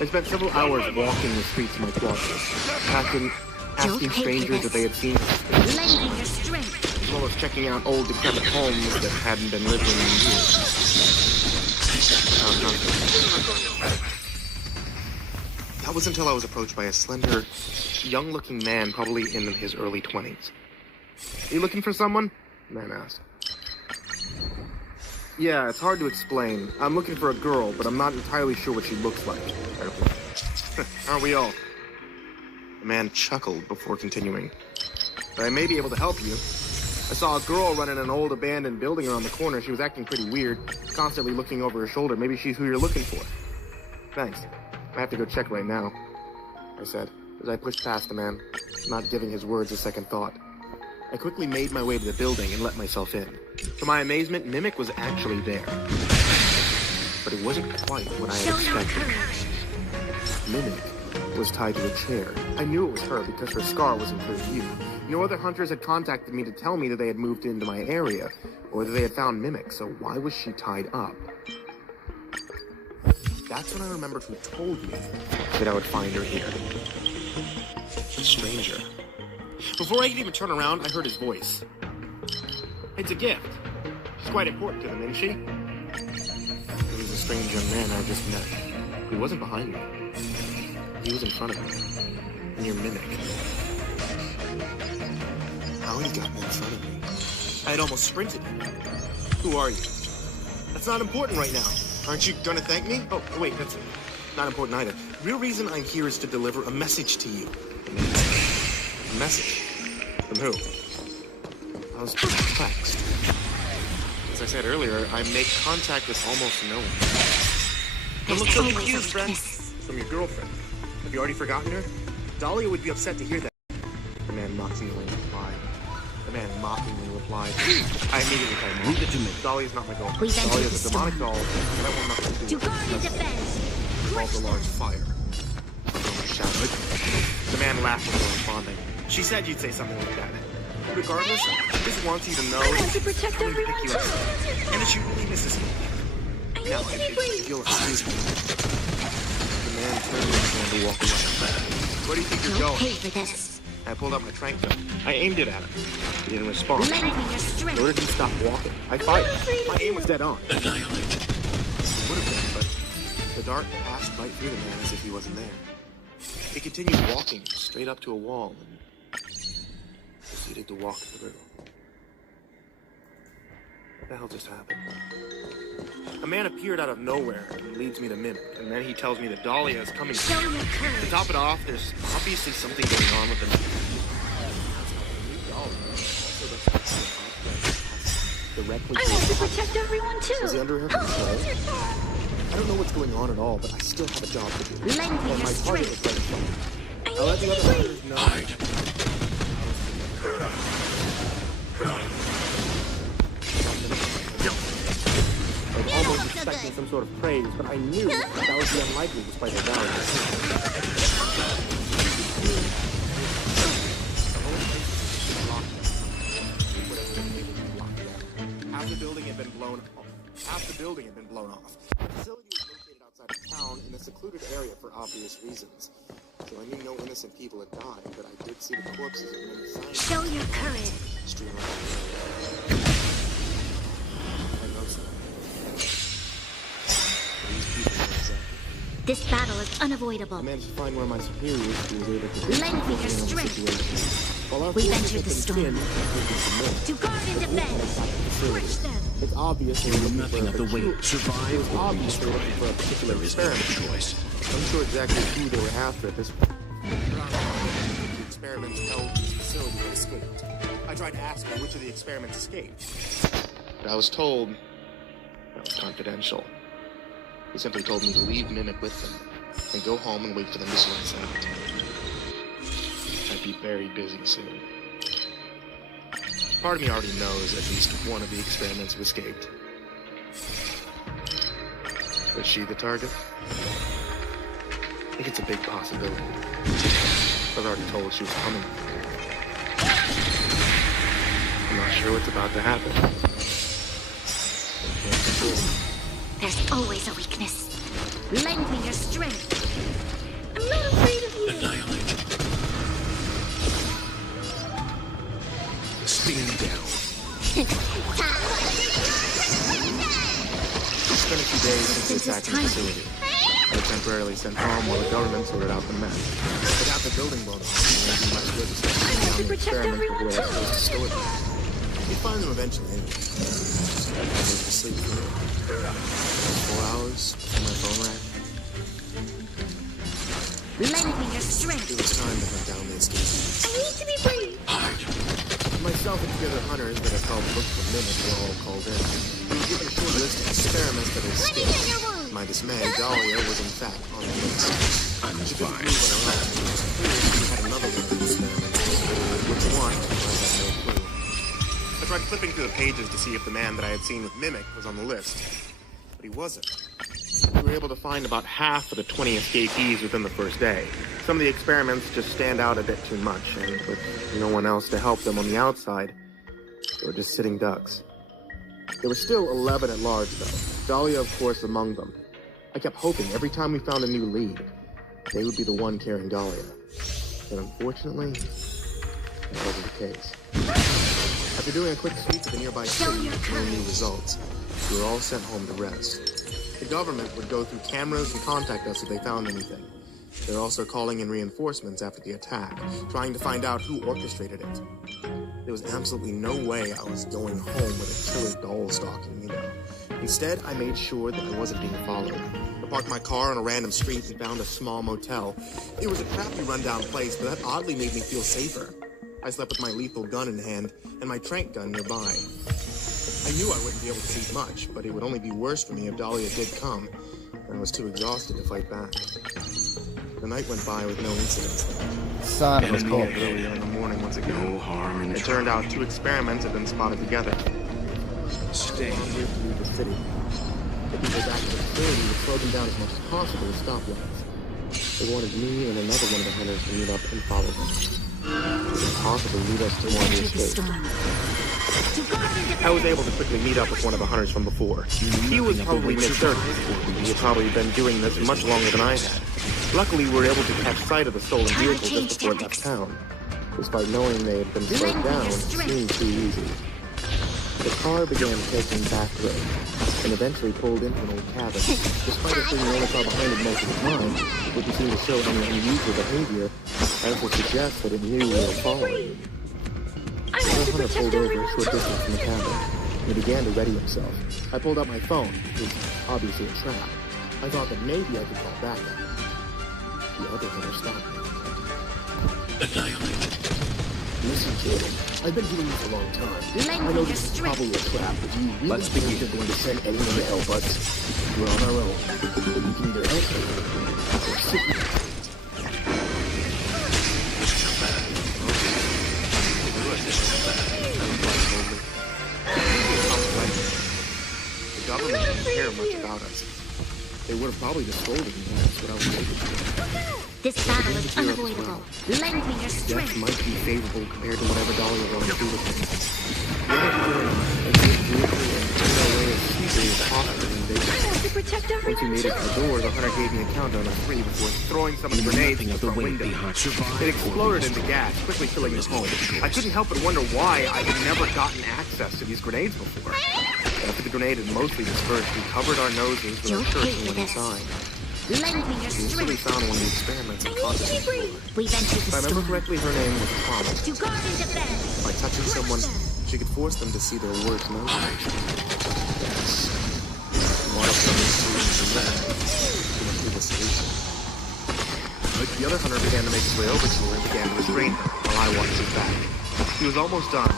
I spent several hours walking the streets of my quadrant, asking strangers if they had seen us, Lengthen your strength. as well as checking out old decrepit homes that hadn't been lived in years. Found nothing. That was until I was approached by a slender, young-looking man, probably in his early 20s. "Are you looking for someone?" the man asked. "Yeah, it's hard to explain. I'm looking for a girl, but I'm not entirely sure what she looks like." I replied. "Aren't we all?" The man chuckled before continuing. "But I may be able to help you. I saw a girl run in an old abandoned building around the corner. She was acting pretty weird, constantly looking over her shoulder. Maybe she's who you're looking for." "Thanks. I have to go check right now," I said, as I pushed past the man, not giving his words a second thought. I quickly made my way to the building and let myself in. To my amazement, Mimic was actually there. But it wasn't quite what I had Show your expected. courage. Mimic was tied to a chair. I knew it was her because her scar was in clear view. No other hunters had contacted me to tell me that they had moved into my area, or that they had found Mimic, so why was she tied up? That's when I remembered who told me that I would find her here. A stranger. Before I could even turn around, I heard his voice. "It's a gift. She's quite important to them, isn't she?" He was a strange young man I just met. He wasn't behind me. He was in front of me. Near Mimic. How he got in front of me? I had almost sprinted. "Who are you?" "That's not important right now. Aren't you gonna thank me?" "Oh, wait, that's not important either. The real reason I'm here is to deliver a message to you." "A message? From who?" I was perplexed. As I said earlier, I make contact with almost no one. "Don't look so always confused, a friend." kiss. "From your girlfriend. Have you already forgotten her?" "Dahlia would be upset to hear that." The man mockingly replied. I immediately tried Leave it to me. "Dahlia's not my girlfriend. We've entered Dahlia's the a demonic storm. doll, and I want nothing to do To with it. guard and defend. Involves a large fire. I shouted. The man laughed before responding. "She said you'd say something like that. Regardless, she just wants you to know I want to she's protect coming to everyone pick you up, too. and that she really misses me. I Now, need to be brave. if you'll excuse me." The man turned and began to walk away. "Where do you think you're You'll going?" pay for this. I pulled out my trank gun. I aimed it at him. He didn't respond. Lengthen your Nor strength. did he stop walking. I fired. My aim was dead on. Annihilate. It would have been, but the dart passed right through the man as if he wasn't there. He continued walking straight up to a wall and proceeded to walk through. What the hell just happened? A man appeared out of nowhere and leads me to Mimic, and then he tells me that Dahlia is coming. Show your To courage. top it off, there's obviously something going on with the directly. I want to protect everyone Is he too. under her control? I don't know what's going on at all, but I still have a job to do. Lengthen And your my target was strength. right in front of me. I I'll let need the to other be hunters brave. know. I was almost expecting some sort of praise, but I knew that would be unlikely despite their value. Half the building had been blown off. The facility was located outside of town in a secluded area for obvious reasons. So I knew no innocent people had died, but I did see the corpses of many scientists Show your courage. strewn around the area. I know something. This battle is I unavoidable. managed to find one of my superiors who was able to Lend me your strength. We've entered the storm. To guard and defend. Crush them. It's obvious they You were know looking nothing for of the way. It's Survive or be obvious they were destroyed. looking for a particular There is no experiment. choice. I'm sure exactly who they were after at this point. The experiments held in this facility that escaped. I tried to ask them which of the experiments escaped. But I was told that was confidential. He simply told me to leave Mimic with them and go home and wait for them to sort us out. I'd be very busy soon. Part of me already knows at least one of the experiments have escaped. Was she the target? I think it's a big possibility. I was already told she was coming. I'm not sure what's about to happen. There's always a weakness. Lend me your strength. I'm not afraid of you. Annihilate. Spin down. It's been a few days since the attack on the facility. I was temporarily sent home while the government sorted out the mess. Without the building blown up, it wouldn't be much good to start shutting down the experiment before I was supposed to store them. You'd find them eventually anyway. I went to sleep for 4 hours on my phone rack. Lend me your strength. It was time to hunt down the escape routes. I need to be free. Myself and the other hunters that have helped look for Mimic were all called in. We were given a short list of experiments that had Let me escaped. get your wound. To my dismay, Dahlia was in fact on the list. I'm She didn't fine. believe what I read. It was clear she had another one of these experiments. Which one? I had no clue. I tried flipping through the pages to see if the man that I had seen with Mimic was on the list. But he wasn't. We were able to find about half of the 20 escapees within the first day. Some of the experiments just stand out a bit too much, and with no one else to help them on the outside, they were just sitting ducks. There were still 11 at large, though. Dahlia, of course, among them. I kept hoping every time we found a new lead, they would be the one carrying Dahlia. But unfortunately, that wasn't the case. After doing a quick sweep of the nearby city with no new results, we were all sent home to rest. The government would go through cameras and contact us if they found anything. They're also calling in reinforcements after the attack, trying to find out who orchestrated it. There was absolutely no way I was going home with a killer doll stalking me, though. Instead, I made sure that I wasn't being followed. I parked my car on a random street and found a small motel. It was a crappy rundown place, but that oddly made me feel safer. I slept with my lethal gun in hand and my tranq gun nearby. I knew I wouldn't be able to see much, but it would only be worse for me if Dahlia did come, and I was too exhausted to fight back. The night went by with no incidents. Son It of was a cold bitch. earlier in the morning once again. No harm in It turned out 2 experiments had been spotted together. Stay. On route to leave the city. The people back at the facility would slow them down as much as possible with stoplights. They wanted me and another one of the hunters to meet up and follow them. It could possibly lead us to We more of the entered the escape. storm. To guard and defend. I was able to quickly meet up with one of the hunters from before. He was probably mid-30s. He had probably been doing this much longer than I had. Luckily, we were able to catch sight of the stolen vehicle just before it left town. Despite knowing they had been slowed down, it seemed too easy. The car began taking back roads and eventually pulled into an old cabin. Despite it being the only car behind it most of the time, it didn't seem to show any unusual behavior, as would suggest that it knew we were following. I The have to hunter protect pulled over a everyone. short distance from the cabin. He began to ready himself. I pulled out my phone. It was obviously a trap. I thought that maybe I could call back. The other hunter stopped me. Annihilate. Listen, kid. I've been doing this a long time. Lend I me know your this is strength. probably a trap, but do you really Let's think begin. you're going to send anyone to help us? We're on our own. We can either help them or sit here. The government didn't care much about us. They would have probably just scolded me, and that's what I was able to do. This battle is unavoidable. Lend me your Death strength. might be favorable compared to whatever Dahlia wanted to do with me. The other hunter and I agreed briefly and turned our way as easily as possible in I have to protect Once we everyone made it to the door, the hunter gave me a countdown of 3 before throwing some of the grenades Nothing in of the the front way window. behind. Survive It or exploded be into destroyed. gas, quickly filling the There is no home. choice. I couldn't help but wonder why I had never gotten access to these grenades before. After the grenade had mostly dispersed, we covered our noses with our You'll shirts pay and for went this. inside. Lend me your We instantly strength. found one of the experiments and caught it. We've entered If the I remember storm. correctly, her name was Thomas. To guard and defend. By touching someone, she could force them to see their worst moments. Yes. One of them is from that. She must be the solution. The other hunter began to make his way over to her and began to restrain her while I watched his back. He was almost done.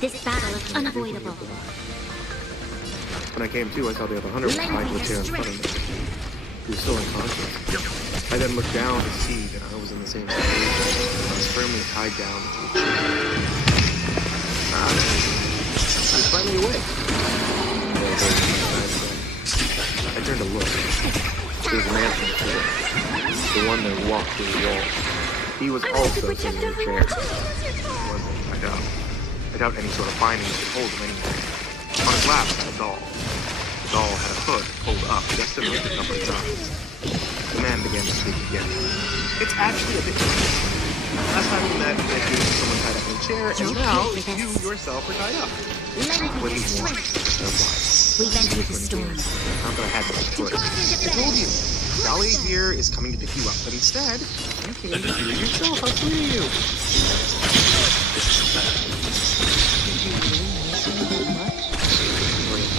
This battle is unavoidable. When I came to, I saw the other hunter was tied to a chair in front of me. He was still unconscious. I then looked down to see that I was in the same situation. I was firmly tied down to a chair. He was finally awake. I turned to look. There was a man from the floor. The one that walked through the wall. He was also sitting in a chair. I doubt any sort of binding could hold him anymore. On his lap was a doll. The doll had a hood pulled up just enough to cover his eyes. The man began to speak again. It's actually a bit different. Last time we met, you were someone tied up in a chair, and now you yourself are tied up. Lend What me do your you want? strength. No why. We've entered the storm. Not that I had much choice. I told you, Dolly here is coming to pick you up, but instead, you came to hear yourself. How sweet are you?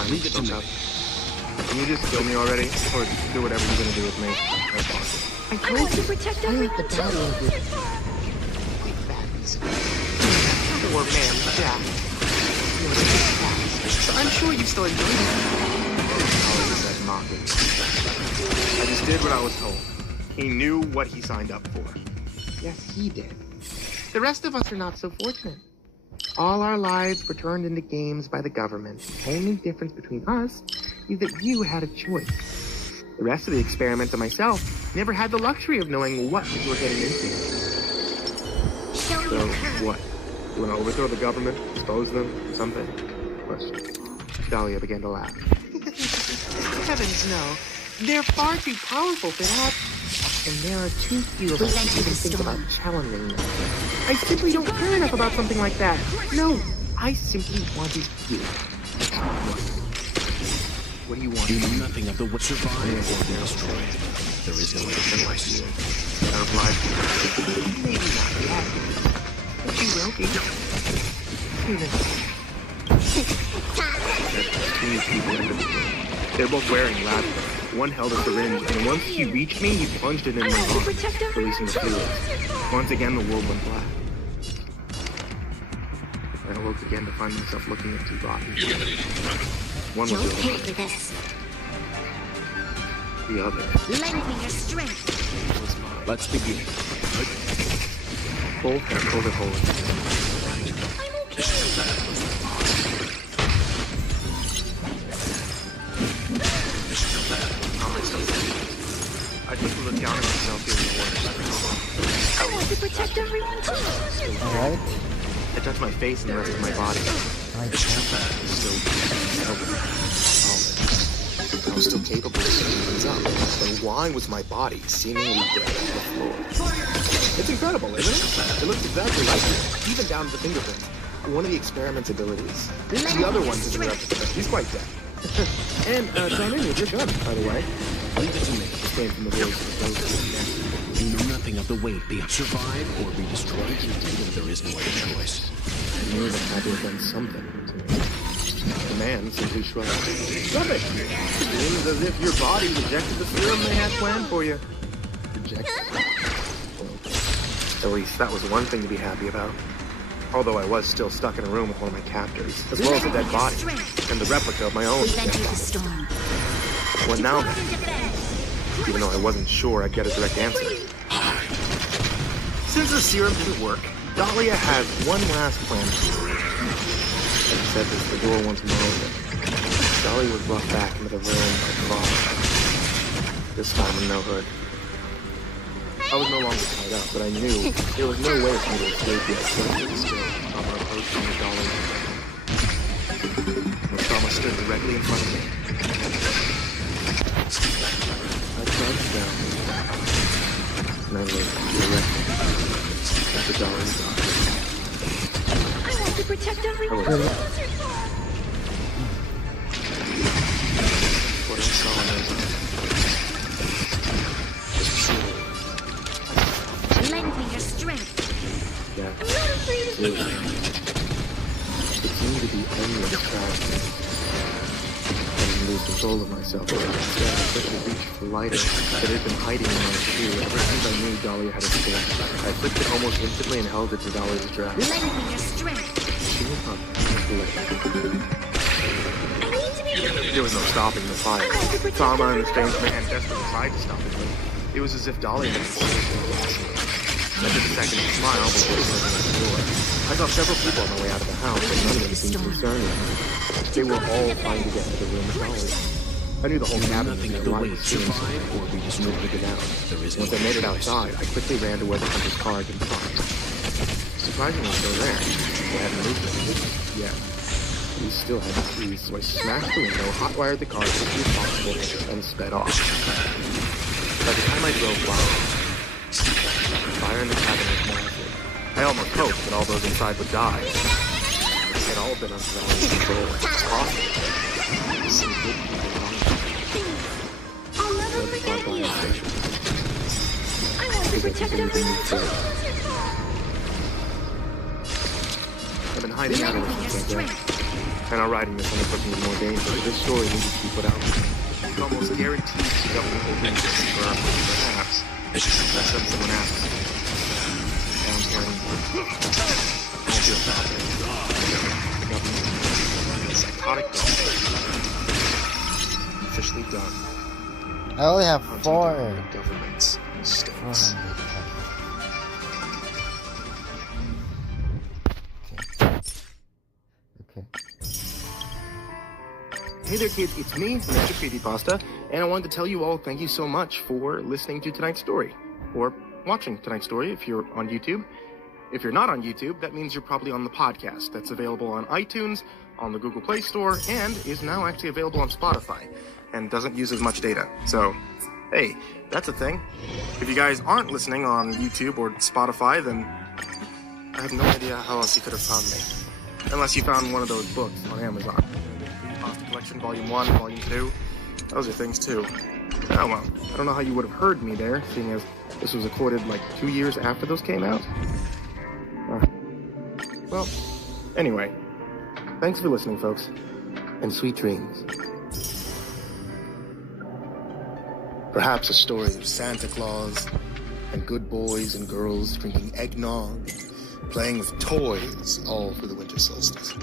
Leave it to me. Can you just kill me already? Or do whatever you're gonna do with me? I told you. protect I like the battle of it. Poor man, Jack. I'm sure you still enjoy it. Dolly said, mocking. I just did what I was told. He knew what he signed up for. Yes, he did. The rest of us are not so fortunate. All our lives were turned into games by the government. The only difference between us is that you had a choice. The rest of the experiment and myself never had the luxury of knowing what we were getting into. Show So, your courage. what? You want to overthrow the government? Expose them? Something? Question. Dahlia began to laugh. Heavens, no. They're far too powerful for that. And there are too few of us We've entered who the think storm. about challenging them. I simply don't care enough about something like that. No, I simply wanted you. What do you want? You know nothing of the what survive or be destroyed. There is no other choice. I replied, maybe not yet, but you will be. Two people in the room. They're both wearing lab coats. One held a syringe, and once he reached me, he plunged it in my arm, releasing the fluid. Once again, the world went black. I awoke again to find myself looking at two bodies. One was Don't the pay other. for this. The other Lend me your strength. was mine. Let's begin. Both had bullet holes. I took a look down at myself here in the water. I want to protect everyone too. Alright. I touched my face and the rest of my body. I was still capable of setting things up. Then why was my body seemingly dead on the floor? It's incredible, isn't it? It looks exactly like it, even down to the fingerprint. One of the experiment's abilities. The other one is a replica. He's quite dead. And, Turnip, you're good, by the way. Leave it to me. It came from the voice of those who You know nothing of the weight. Be survive or be destroyed. There is no other choice. I knew that had to have done something to me. The man simply shrugged. Rubbish! It seems as if your body rejected the serum they had planned for you. Rejected? Well, at least that was one thing to be happy about. Although I was still stuck in a room with one of my captors, as well as a dead body, and the replica of my own We've dead entered the body. storm. Well, now Guard then, and defend. even though I wasn't sure I'd get a direct answer. Since the serum didn't work, Dahlia has one last plan for me. Like I said, there's the door once more open. Dahlia was brought back into the room by Claw. This time with no hood. I was no longer tied up, but I knew there was no way for me to escape yet, so I stood still on my approach from the Dahlia. Osama stood directly in front of me. I crouched down, and I looked directly at the Dahlia's eyes. I want to protect everyone. What I saw in those eyes strength. Yeah. I'm not afraid of you. It seemed to be endless traveling. I didn't lose control of myself. Instead, I quickly reached for the lighter that had been hiding in my shoe ever since I knew Dahlia had escaped. I flicked it almost instantly and held it to Dahlia's dress. Lengthen your strength. She was not I need to be. There was no stopping the fire. Tama and the strange man desperately tried to stop it, but it was as if Dahlia had forced it to gasoline. I took a second to smile before closing the door. I saw several people on the way out of the house, but none of them seemed concerned with me. They were all trying to get to the room with Dahlia. I knew the whole cabin was Nothing of going the to weight survive or be destroyed. get out. There is Once I made it outside, I quickly ran to where the hunter's car had been parked. Surprisingly, still there. They hadn't moved it yet. We still had the keys, so I smashed the window, hotwired the car as quickly as possible, and sped off. By the time I drove by, the fire in the cabin was massive. I almost hoped that all those inside would die. It had all been under Dahlia's control. It's possible. Some good people wrong. I'll never forget you. I want to protect everyone too. I've been hiding out of Lengthen your this since I strength. I know writing this on the book is more dangerous. This story needed to be put out. You can almost guarantee the government will read this confirm, perhaps. That's when someone asks. Down here in psychotic dog. Officially done. I only have Hunting 4. the government's mistakes. 400. Okay. Hey there kids, it's me, Mr. Creepypasta, and I wanted to tell you all thank you so much for listening to tonight's story, or watching tonight's story if you're on YouTube. If you're not on YouTube, that means you're probably on the podcast that's available on iTunes, on the Google Play Store, and is now actually available on Spotify, and doesn't use as much data. So, hey, that's a thing. If you guys aren't listening on YouTube or Spotify, then I have no idea how else you could have found me. Unless you found one of those books on Amazon. Pasta Collection Volume 1, Volume 2. Those are things too. Oh well, I don't know how you would have heard me there, seeing as this was recorded like 2 years after those came out. Well, anyway, thanks for listening, folks, and sweet dreams. Perhaps a story of Santa Claus and good boys and girls drinking eggnog, playing with toys, all for the winter solstice.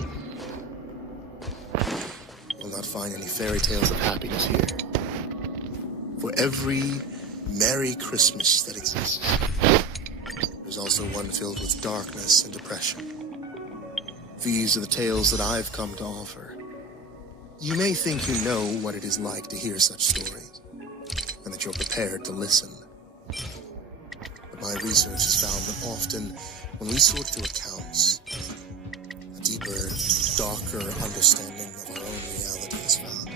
You'll not find any fairy tales of happiness here. For every Merry Christmas that exists, there's also one filled with darkness and depression. These are the tales that I've come to offer. You may think you know what it is like to hear such stories, and that you're prepared to listen. But my research has found that often, when we sort through accounts, a deeper, darker understanding of our own reality is found.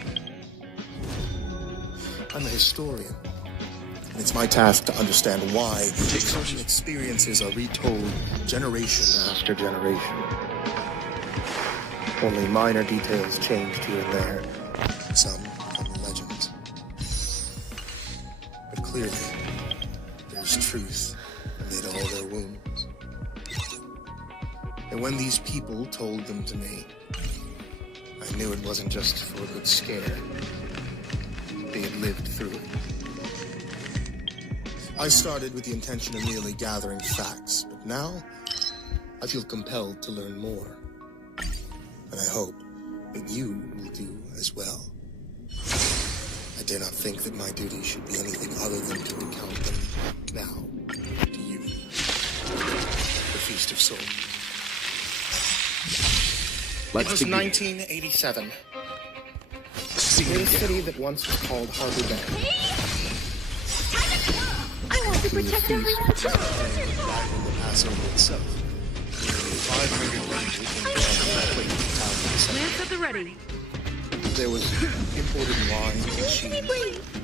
I'm a historian, and it's my task to understand why certain experiences are retold generation after generation. Only minor details changed here and there. Some become legends. But clearly, there's truth amid all their wounds. And when these people told them to me, I knew it wasn't just for a good scare. They had lived through it. I started with the intention of merely gathering facts, but now I feel compelled to learn more. And I hope that you will do as well. I dare not think that my duty should be anything other than to recount them now to you. The Feast of Souls. It was 1987. In a city that once was called Harbor Bay. I want to protect everyone too. The Passover itself. 500 people came down to equate the town to the center. Lance at the ready. There was imported wine and cheese,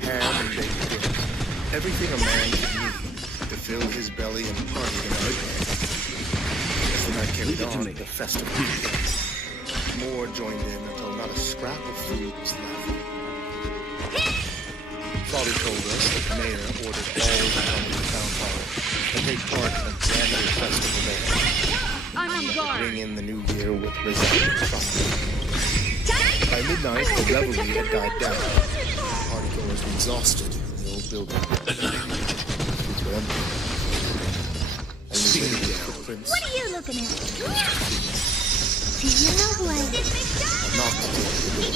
ham and baked goods. Everything a man could need to fill his belly and party the night. As the night carried on, the festive began. More joined in until not a scrap of food was left. Father told us that the mayor ordered all to come to the town hall and take part in a grand ring in the new year with resounding trumpets. By midnight, the revelry had died down. Partygoers were exhausted in the old building. Streets were empty. Only the footprints. What are you looking at? Do you know who I am? Knocked at the door.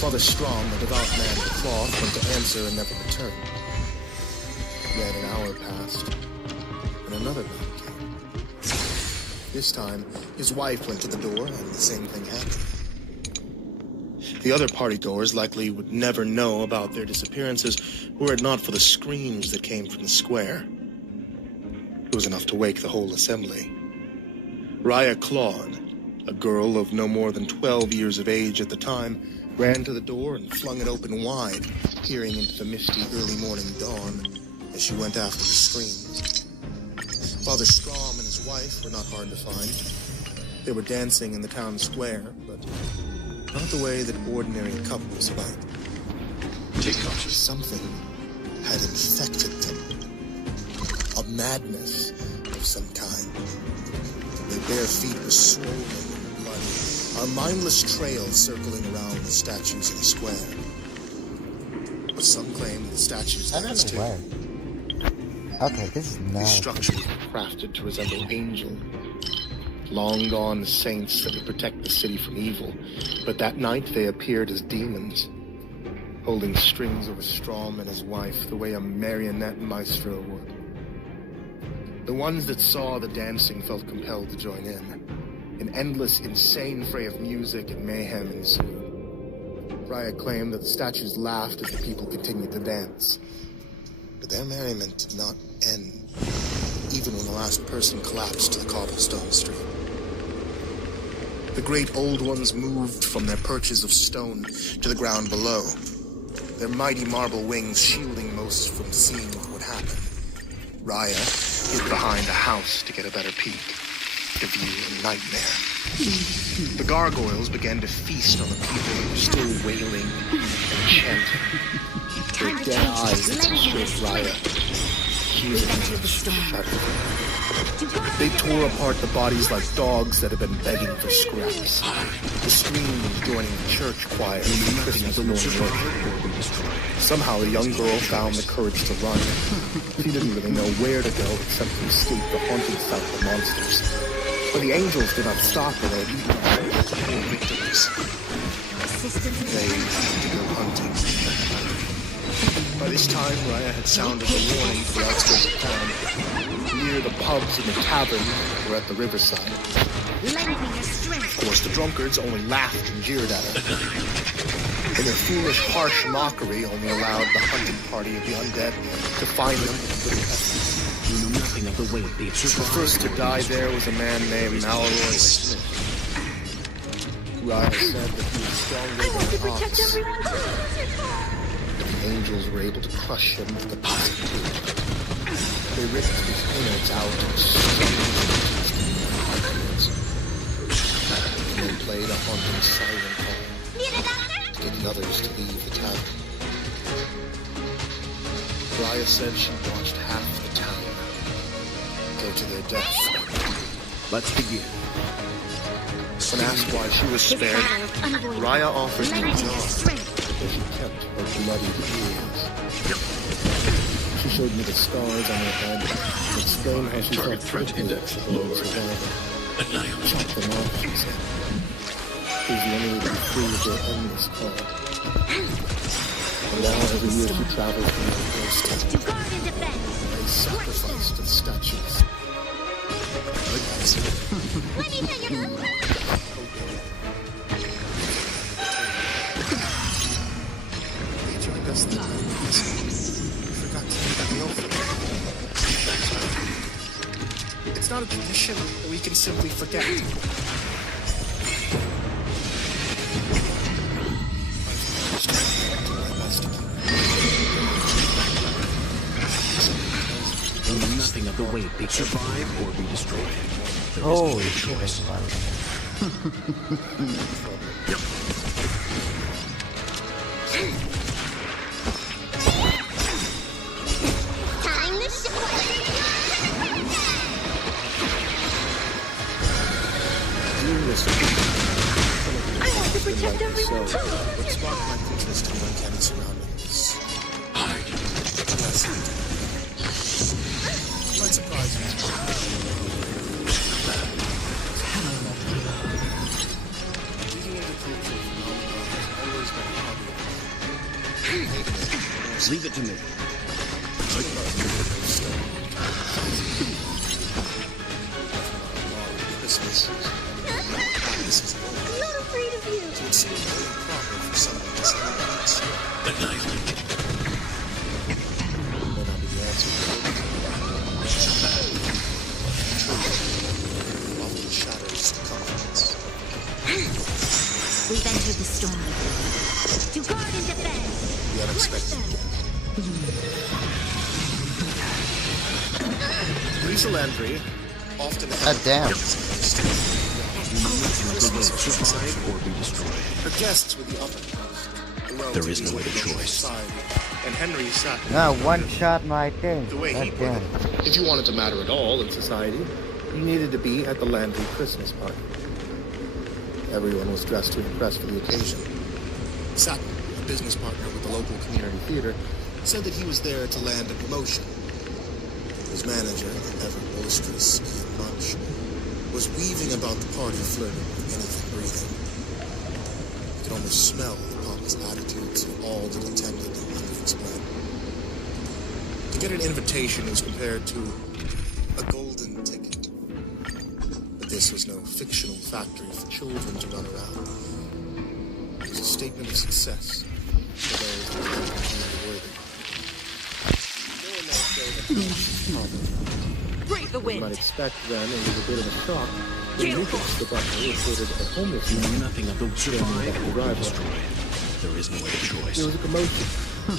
Father Strom, a devout man of the cloth, went to answer and never returned. Then an hour passed, and another man came. This time, his wife went to the door, and the same thing happened. The other partygoers likely would never know about their disappearances were it not for the screams that came from the square. It was enough to wake the whole assembly. Raya Claude, a girl of no more than 12 years of age at the time, ran to the door and flung it open wide, peering into the misty early morning dawn as she went after the screams. Father Strom and his wife were not hard to find. They were dancing in the town square, but not the way that ordinary couples might. Something had infected them. A madness of some kind. Their bare feet were swollen and bloody, a mindless trail circling around the statues in the square. But some claim the statues I don't danced know too. why. Okay, this is These not. structures were crafted to resemble angels, long gone saints that would protect the city from evil. But that night they appeared as demons, holding strings over Strom and his wife the way a marionette maestro would. The ones that saw the dancing felt compelled to join in. An endless, insane fray of music and mayhem ensued. Raya claimed that the statues laughed as the people continued to dance. But their merriment did not end, even when the last person collapsed to the cobblestone street. The great old ones moved from their perches of stone to the ground below, their mighty marble wings shielding most from seeing what would happen. Raya hid behind a house to get a better peek. The view a nightmare. The gargoyles began to feast on the people who were still wailing and chanting. Their dead eyes showed Raya. She was in the shadow. They tore apart the bodies like dogs that had been begging for scraps. The screams joining the church choir in the Christmas morning worship. Somehow a young girl found the courage to run. She didn't really know where to go except to escape the haunted sight of monsters. But the angels did not stop her or eat them. Poor victims. They had to go hunting. By this time, Raya had sounded a warning to the outskirts of town. Near the pubs and the tavern were at the riverside. Of course, the drunkards only laughed and jeered at her. In their foolish, harsh mockery, only allowed the hunting party of the undead to find them with little effort. You know nothing of the weight they've The survived. first to die there was a man named Malroy Smith. Raya said that he was stronger than the ox. The angels were able to crush him with the power. They ripped his innards out and strung him to and then played a haunting siren call to get the others to leave the tavern. Raya said she watched half the town go to their death. Let's begin. When asked why she was spared, Raya offered me a job. But she kept her bloody ears. She showed me the scars on her head and explained how she felt threat index below survival. Chop them off, she said. It was the only way to be free of their endless call. And now every year she travels from the ghost town. They sacrificed to the statues. They joined us then. Forgot to take the meal for them. It's not a tradition that we can simply forget. You know nothing of the weight they survive or be destroyed. There is Holy no shit, choice. that's a lot of listen. I want to protect everyone too. What sparked my interest in uncanny surroundings? Might surprise you. Digging into cultural phenomena has always been a hobby of mine. Leave it to me. Christmas. I'm not afraid of you. So it seemed really proper for someone to celebrate this. The knife. May not be the answer. Often shatters the confidence. We've entered the storm. To guard and defend. The unexpected. Lisa Landry often God damn. Survive or be destroyed. Her guests were the uppermost. There is no other choice. And Henry sat No, one shot my thing. the way he God put damn. it. If you wanted to matter at all in society, you needed to be at the Landry Christmas party. Everyone was dressed to impress for the occasion. Satin, a business partner with the local community theater, said that he was there to land a promotion. His manager, the ever boisterous Ian Munch, was weaving about the party, flirting with anything breathing. You could almost smell the pompous attitudes of all that attended, Henry explained. To get an invitation was compared to a golden ticket. But this was no fictional factory for children to run around. It was a statement of success for those who were worthy. No one else showed that Brave the you wind. might expect then it was a bit of a shock when Gale Lucas, force. the butler, reported a homeless You know man. nothing of the survive or be destroyed. There is no other choice. There was a commotion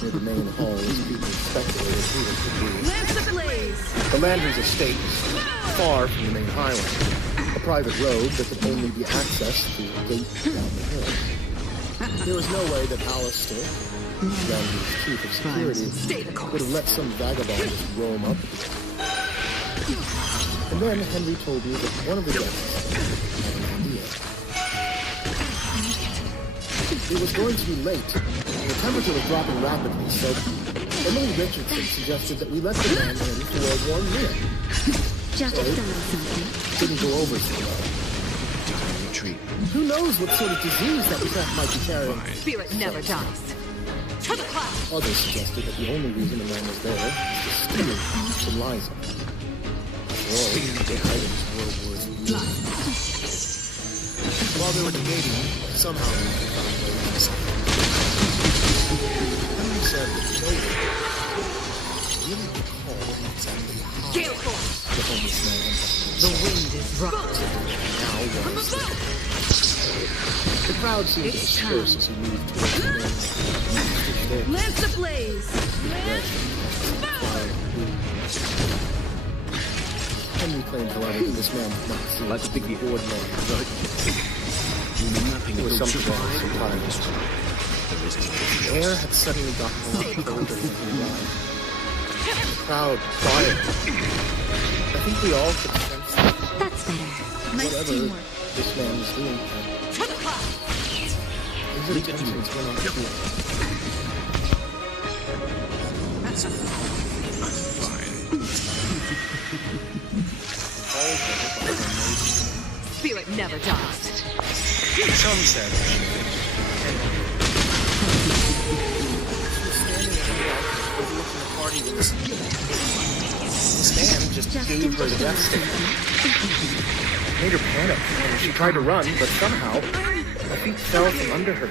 near the main hall as people speculated who it could be. Lance ablaze. The Landry's estate was far from the main highway, a private road that could only be accessed through a gate down the hill. There was no way that Alistair, Landry's chief of security, Stay the would course. have let some vagabond just roam up. And then Henry told me that one of the guests had an idea. It was going to be late, and the temperature was dropping rapidly, so Emily Richardson suggested that we let the man in for a warm meal. Just a little something. Didn't go over so well. Time to retreat. Who knows what sort of disease that chef might be carrying? Spirit never dies. To the clouds. Others suggested that the only reason the man was there was to steal from Liza. After all, the items were worth looting. While they were debating, somehow they found a way to decide. Henry said that no one really recalled exactly how Gale force. the homeless man entered The wind is rough. now was. The crowd seemed to It's disperse time. as he moved towards the main stage. Lance ablaze. Henry claimed, however, that this man did not seem Let's to be begin. ordinary. You know nothing It of was the something survive else or be entirely. destroyed. There is no other The choice. air had suddenly gotten a lot colder than he realized. The crowd quiet. I think we all could sense that That's better. Nice whatever teamwork. this man was doing, To the clouds. his intentions were not pure. Spirit never dies. Some said overlooking the party with this man just gave her the death stick. Made her panic, and she tried to run, but somehow her feet fell from under her.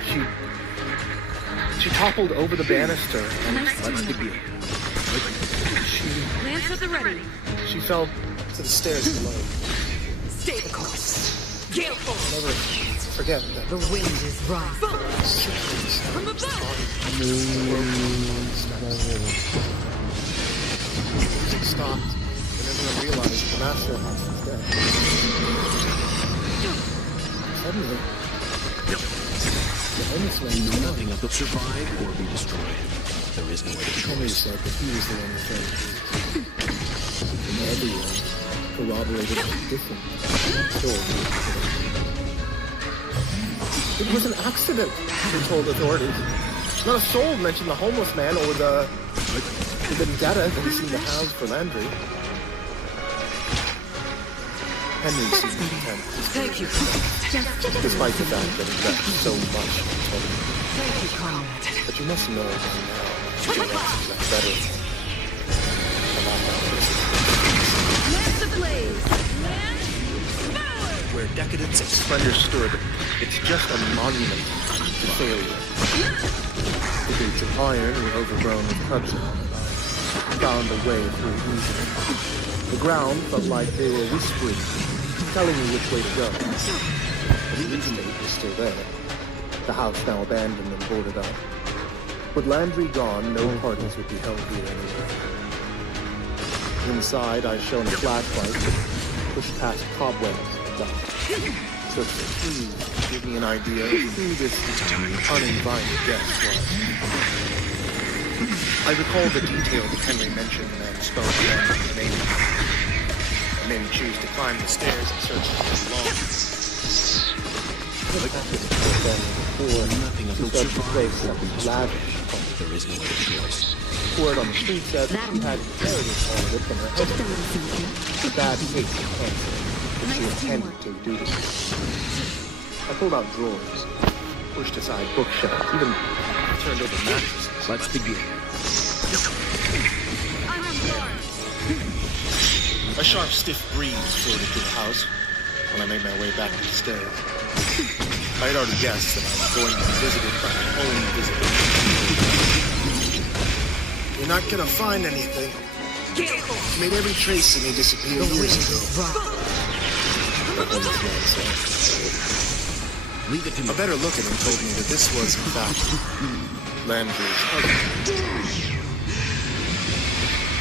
She toppled over the banister and Lance at the ready. she fell to the stairs below. Stay the course. Gale force. Never forget that The wind is rough. From above. music stopped and everyone realized the master was dead. Suddenly, the homeless man You know was nothing of the survive or be destroyed. There is no other Henry choice. said that he was the one who killed him. And everyone corroborated a different story. It was an accident, they told authorities. Not a soul mentioned the homeless man or the vendetta that he seemed to have for Landry. Henry seemed content, Thank you. despite the fact that he left so much. Thank you, Conrad. But you must know by now that your answers are better than I have. Lance ablaze! Lance forward! Where decadence and splendor stood, it's just a monument to failure. The gates of iron were overgrown with corruption, found a way through reason. The ground felt like they were whispering, telling me which way to go. But the instinct was still there. The house now abandoned and boarded up. With Landry gone, no parties would be held here anymore. Inside, I shone a flashlight, pushed past cobwebs and dust. So please give me an idea of who this uninvited guest was. I recall the detail that Henry mentioned and spoke of Landry's name. It made me choose to climb the stairs and search for his belongings. Nothing of Such a place that we lavish. There is no other choice. Word on the street said that she had inherited all of it from her husband. A bad case of cancer, but she intended to do this. I pulled out drawers, pushed aside bookshelves, even turned over mattresses. Let's begin. A sharp, stiff breeze floated through the house when I made my way back to the stairs. I had already guessed that I was going to be visited by my own visitor. You're not gonna find anything. You made every trace of me disappear years ago. That was his man said. Leave it to me. A better look at him told me that this was, in fact, Landry's husband.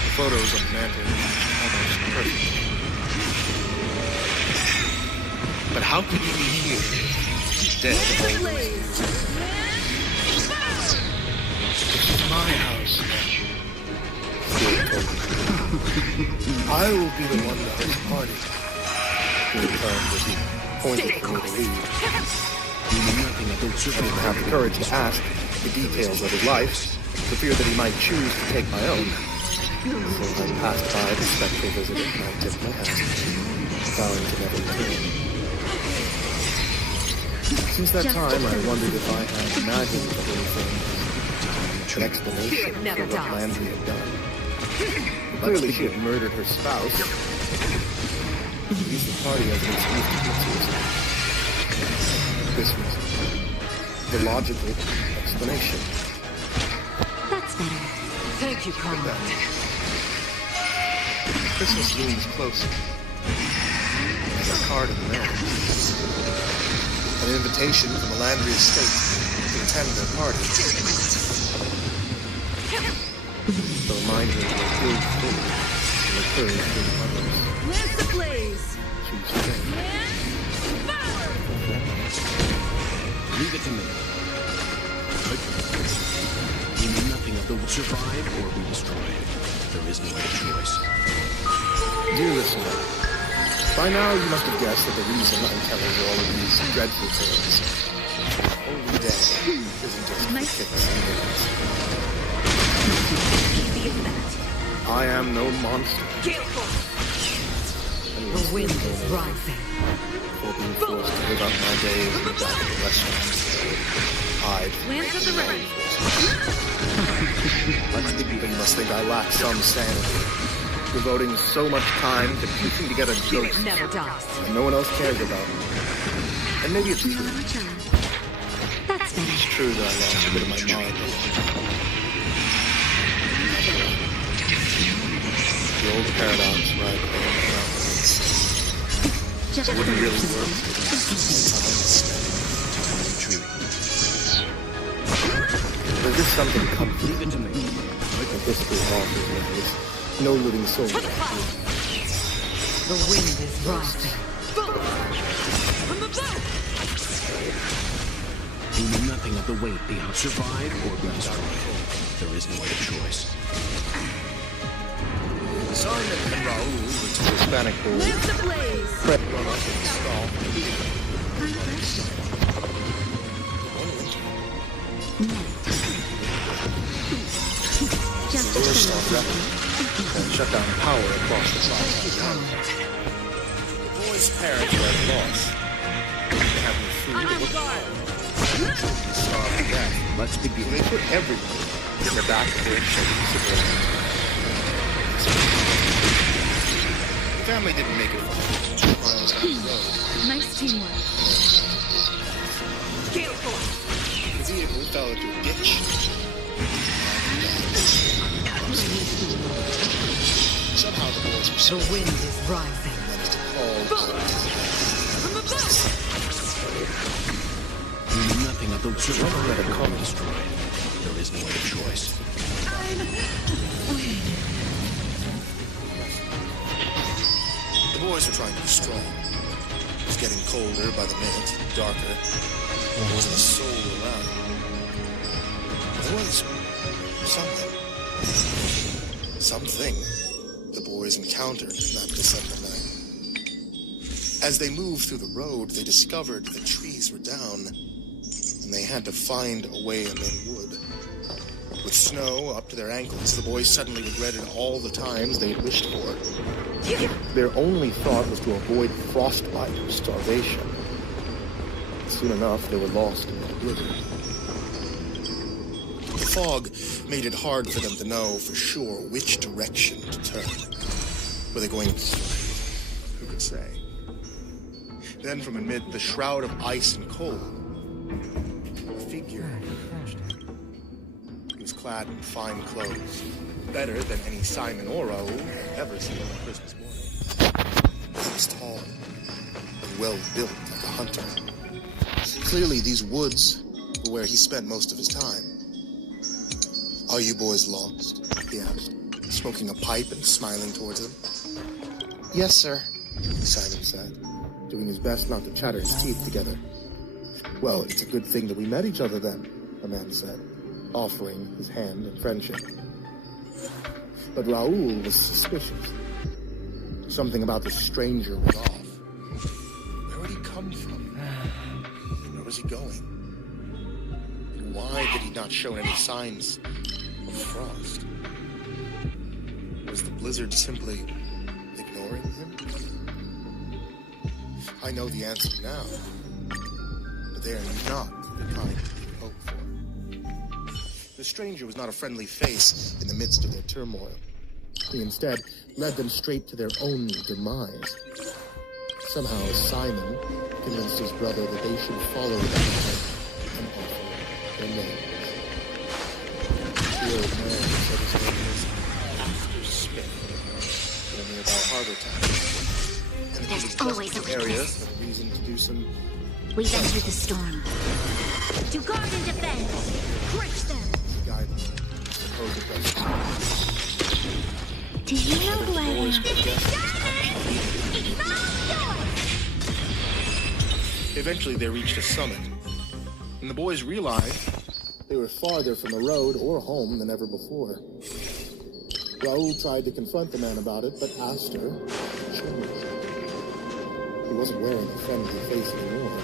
The photos on the mantle matched almost perfectly. But how could he be here, dead all those years? It's my house. Still told me. I will be the one to host the party. He returned as he pointed for me to leave. You know nothing of the I didn't have the courage to ask the details of his life, for fear that he might choose to take my own. So I passed by the spectral visitor and I tipped my hat, vowing to never return. Since that time, I wondered if I had imagined of anything, an explanation for what Landry had done. Clearly, she had murdered her spouse. Used the party as an excuse to commit suicide. This was the logical explanation. That's better. Thank you, Conrad. Christmas looms closer. There's a card in the mail. An invitation from the Landry estate to attend their party. A reminder of their good food and the courage to others. Lance ablaze! Choose today. Lance forward! Leave it to me. You know nothing of the will survive or be destroyed. There is no other choice. Dear listener, by now you must have guessed that the reason I'm telling you all of these dreadful tales only day isn't just for kicks and giggles. I am no monster. The wind is rising. For being forced to live out my days in the back of the restaurant. Hide from Lance of the Red! But you must think I lack some sanity. Devoting so much time to piecing together jokes Never dies. that no one else cares about. And maybe it's true. That's better. It's true that I lost a bit of my mind. The old paradox where I claim Just wouldn't really work. There's just something comforting to me. Like the history offers me this. No living soul. The wind is rising. You know nothing of the weight beyond survive or be destroyed. There is no other choice. Sergeant and Raoul, which is Hispanic boy, Lance ablaze! Fred run up in the stall. Just The a doors thing. stopped running and shut down power across the plaza. The boys' parents were at a loss. They didn't have any food or water. Starved to death. Let's So begin. they put everyone in the back of their Chevy. The family didn't make it 2 miles down the road. Nice teamwork. Gale force. The vehicle fell into a ditch. Somehow the boys were so The wind is rising. called. You know nothing of the survival or be destroyed. There is no other choice. The boys were trying to be strong. It was getting colder by the minute, darker. There wasn't a soul around. There was something the boys encountered that December night. As they moved through the road, they discovered the trees were down, and they had to find a way amid wood. With snow up to their ankles, the boys suddenly regretted all the times they had wished for. Their only thought was to avoid frostbite or starvation. Soon enough, they were lost in the blizzard. The fog made it hard for them to know for sure which direction to turn. Were they going to... Who could say? Then from amid the shroud of ice and cold, a figure emerged. He was clad in fine clothes, better than any Simon or Raoul had ever seen on a Christmas morning. He was tall and well built like a hunter. Clearly these woods were where he spent most of his time. "Are you boys lost?" he asked, smoking a pipe and smiling towards them. "Yes, sir," Simon said, doing his best not to chatter his teeth together. "Well, it's a good thing that we met each other then," the man said, offering his hand in friendship. But Raoul was suspicious. Something about the stranger was off. Where would he come from? Where was he going? And why did he not show any signs of frost? Was the blizzard simply ignoring him? I know the answer now, but they are not the kind you hope for. The stranger was not a friendly face in the midst of their turmoil. He instead led them straight to their own demise. Somehow Simon convinced his brother that they should follow the path and offer their names. The old man said his name was After Smith, in a nearby harbor town. And he There's was always just a an area weakness. for a reason to do some... We've entered the storm. To guard and defend. Crush them. guide supposed rescue. Do you know who I am? Eventually, they reached a summit, and the boys realized they were farther from the road or home than ever before. Raoul tried to confront the man about it, but Aster changed. He wasn't wearing a friendly face anymore.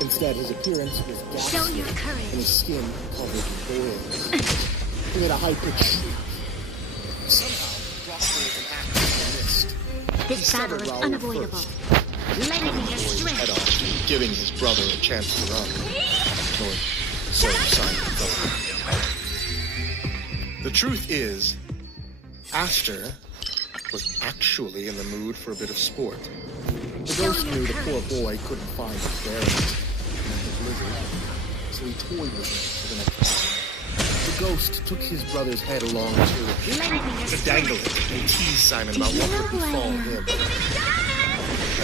Instead, his appearance was Show ghastly, your and his courage. skin covered in boils. He made a high-pitched shriek. Somehow, dropped with an axe in the mist. This battle is unavoidable. Lending your Head strength. off, giving his brother a chance to run. Or so Simon thought. The truth is, Aster was actually in the mood for a bit of sport. The ghost knew the poor boy couldn't find his bearings in the blizzard, so he toyed with him for the next hour. The ghost took his brother's head along to dangle it and tease Simon about what would befall him.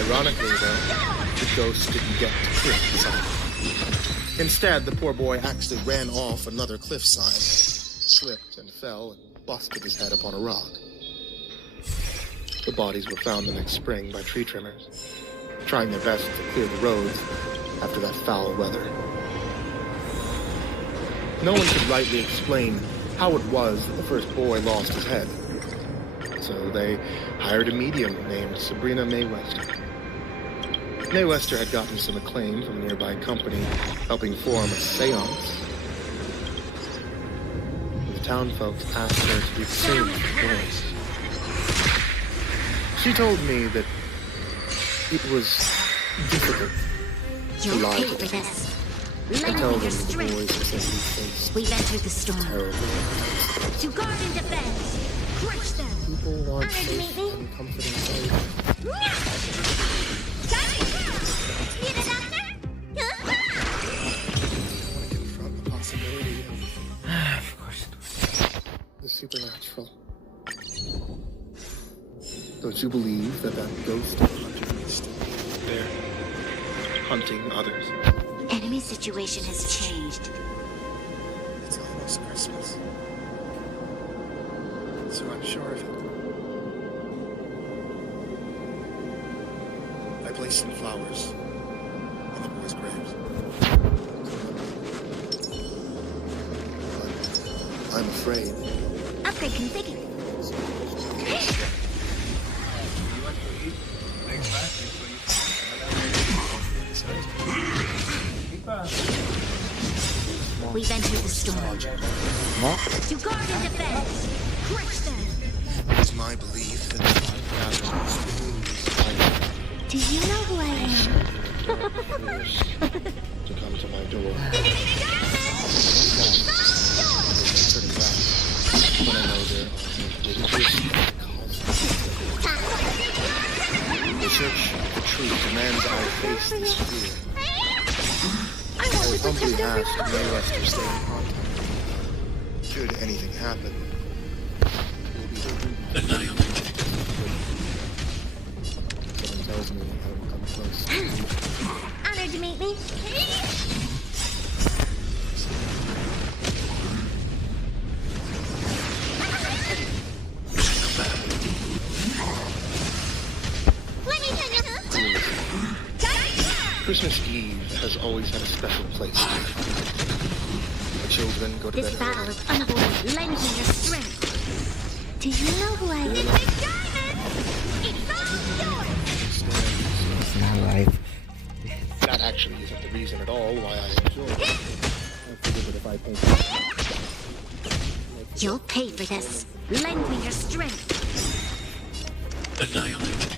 Ironically, though, the ghost didn't get to kill Simon. Instead, the poor boy actually ran off another cliffside, slipped and fell, and busted his head upon a rock. The bodies were found the next spring by tree trimmers, trying their best to clear the roads after that foul weather. No one could rightly explain how it was that the first boy lost his head, so they hired a medium named Sabrina May West. Maywester had gotten some acclaim from a nearby company helping form a seance. The town folks asked her to do the same for the boys. She told me that it was difficult to You'll lie pay to for them this. and tell Lend me them your the strength. boys essentially faced We've entered the storm. terrible. To guard and defend. Crush them. People want Honored to safe meet me. and comforting faith. Confront the possibility Of course. of the supernatural. Don't you believe that ghost of hunter is still there, hunting others? Enemy situation has changed. It's almost Christmas. So I'm sure of it. I placed some flowers on the boys' graves. But I'm afraid. Upgrade configured. We've entered the storm. What? To guard and defend. Crush them. It is my belief that the Do you know who I am? To come to my door. When I know there are the search for truth demands I face this fear. I want to Humbly protect asked everyone. Maywest to stay in contact. Should anything happen, we'll be Annihilated. Someone tells me I will come close. Honored to meet me. Let me turn your Christmas Eve has always had a special place. The children go to This bed battle early. is unavoidable. Lend me your strength. Do you know who I am? It's all It's not life. That actually isn't the reason at all why I enjoy it. I figured that if I think yours. You'll pay for this. Lend me your strength. Annihilated.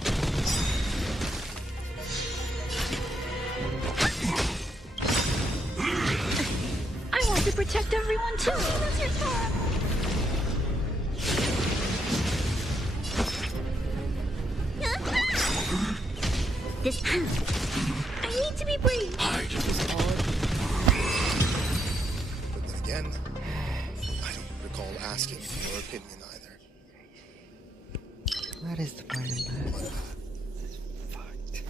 I want to protect everyone too. What's your turn? This I need to be brave. Hide. But then again, I don't recall asking for your opinion either. What is the point of that? My bad. Fucked.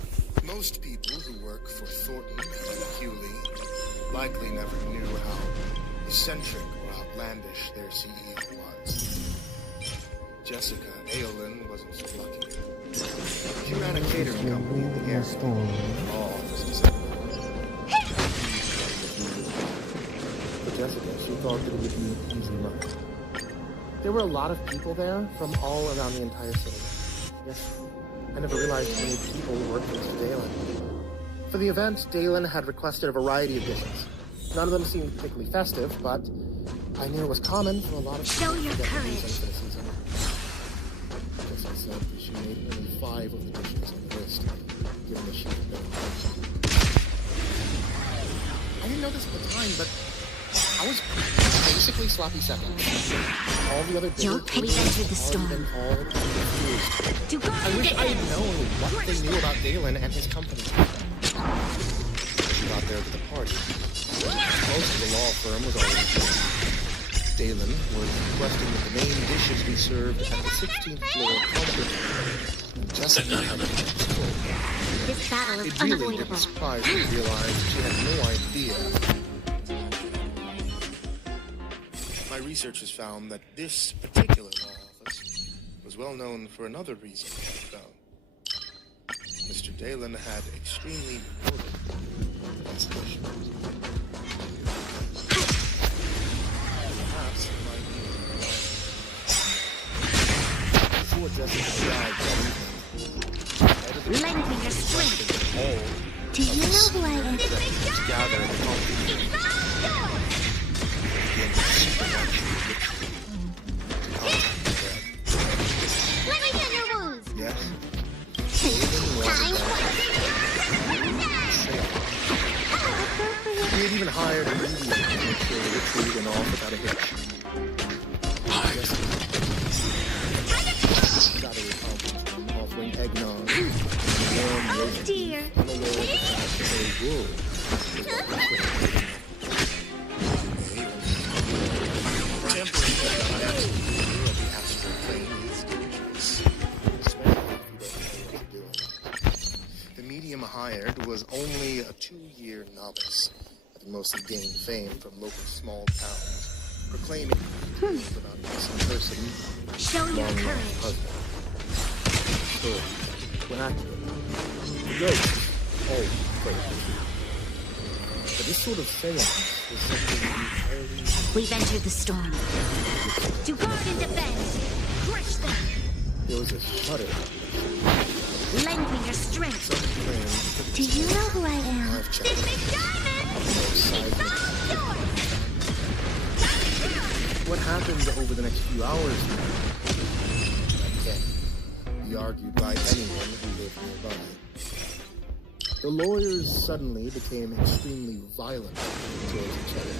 Most people who work for Thornton and Hewley likely never knew how eccentric or outlandish their CEO was. Jessica Aolin wasn't so lucky. She ran a catering company in the air. All specifically. for Jessica, she thought that it would be easy money. There were a lot of people there from all around the entire city. Yes, I never realized how many people worked for Mr. Dalen. For the event, Dalen had requested a variety of dishes. None of them seemed particularly festive, but I knew it was common for a lot of people Show your to get courage. reasons for the season. Jessica said that she made only 5 of the dishes on the list, given that she had been. I didn't know this at the time, but I was basically sloppy second. All the other bigger You'll tables entered the had storm. already been called and refused. To guard I wish the I had end. known what they knew about Dalen and his company. She got there to the party. Most of the law firm was already there. Dalen was requesting that the main dishes be served at the 16th floor counter. Jessica had the full. This battle It is really unavoidable. didn't surprise me to realize she had no idea. My research has found that this particular law office was well known for another reason I found. Mr. Dalen had extremely morbid constellations. Perhaps it might be Before Jessica died that evening, I had a Lengthen your strength. all Do you know who I am? gather and Let me get your wounds. yes, Time. he had even hired a Indian to make sure the retreat went off without a hitch. Got a Republican from offering eggnog, and warm Oh roast dear. unaware of the fact that they would. The medium hired was only a 2-year novice, having mostly gained fame from local small towns, proclaiming without missing person Show your long lost courage. husband. So, when accurate, the ghosts all played. But this sort of seance was something entirely We've entered the storm. To guard and defend. Crush them. there was a shudder. Lengthen your strength. Some claimed Do you know who I am? I've checked what happened over the next few hours that can't be argued by anyone who lived nearby. The lawyers suddenly became extremely violent towards each other.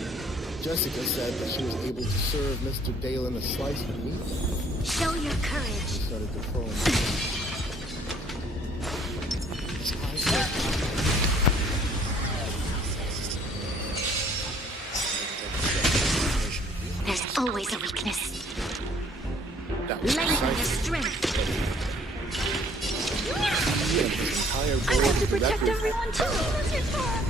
Jessica said that she was able to serve Mr. Dalen a slice of meat. Show your courage. He started to foam. His eyes There's always a weakness. that was Lengthen your precisely strength. he and his entire I board want to of protect directors everyone too.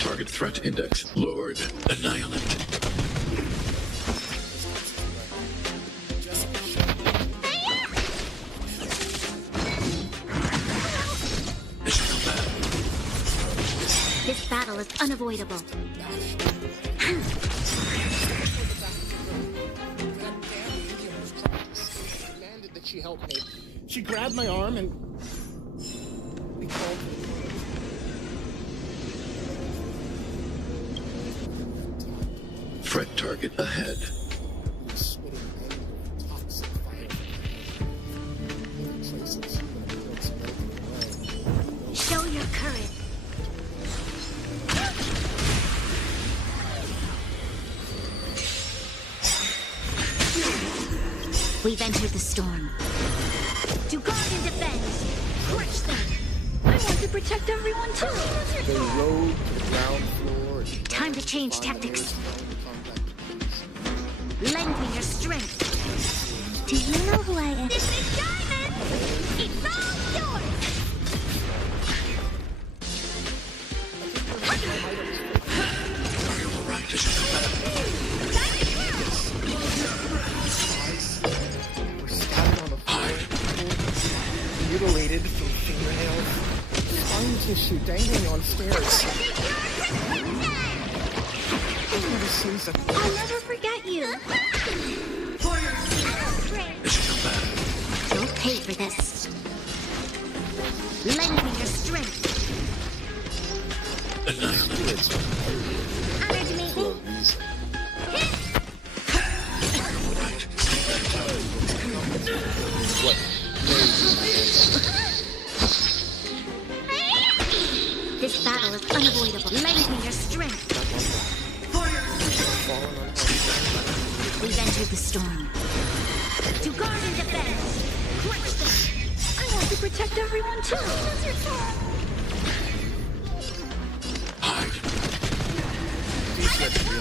Target threat index lowered. Annihilate. Mission command. This battle is unavoidable. Demanded that she help me. She grabbed my arm and we called. Threat target ahead. He was spitting anger and toxic fire. Leaving traces when it points melting away. Show your courage. We've entered the storm. To guard and defend. Crush them. I want to protect everyone too. They rode to the ground floor. And Time to change tactics. Pioneers Lengthen your strength. Do you know who I am? This is Diamond! It's all yours! Are you alright? Mission command. Were scattered on the floor, mutilated from fingernails, spine tissue dangling on stairs. I've never seen such. I'll never forget you. Mission command. You'll pay for this. Lengthen your strength. Annihilate. Honored to meet for a you. reason. Right. Take that down. What This battle is unavoidable. Lengthen your strength. fallen on We've entered the storm. To guard and defend. Crush them. I want to protect everyone too. Hide. He said to me,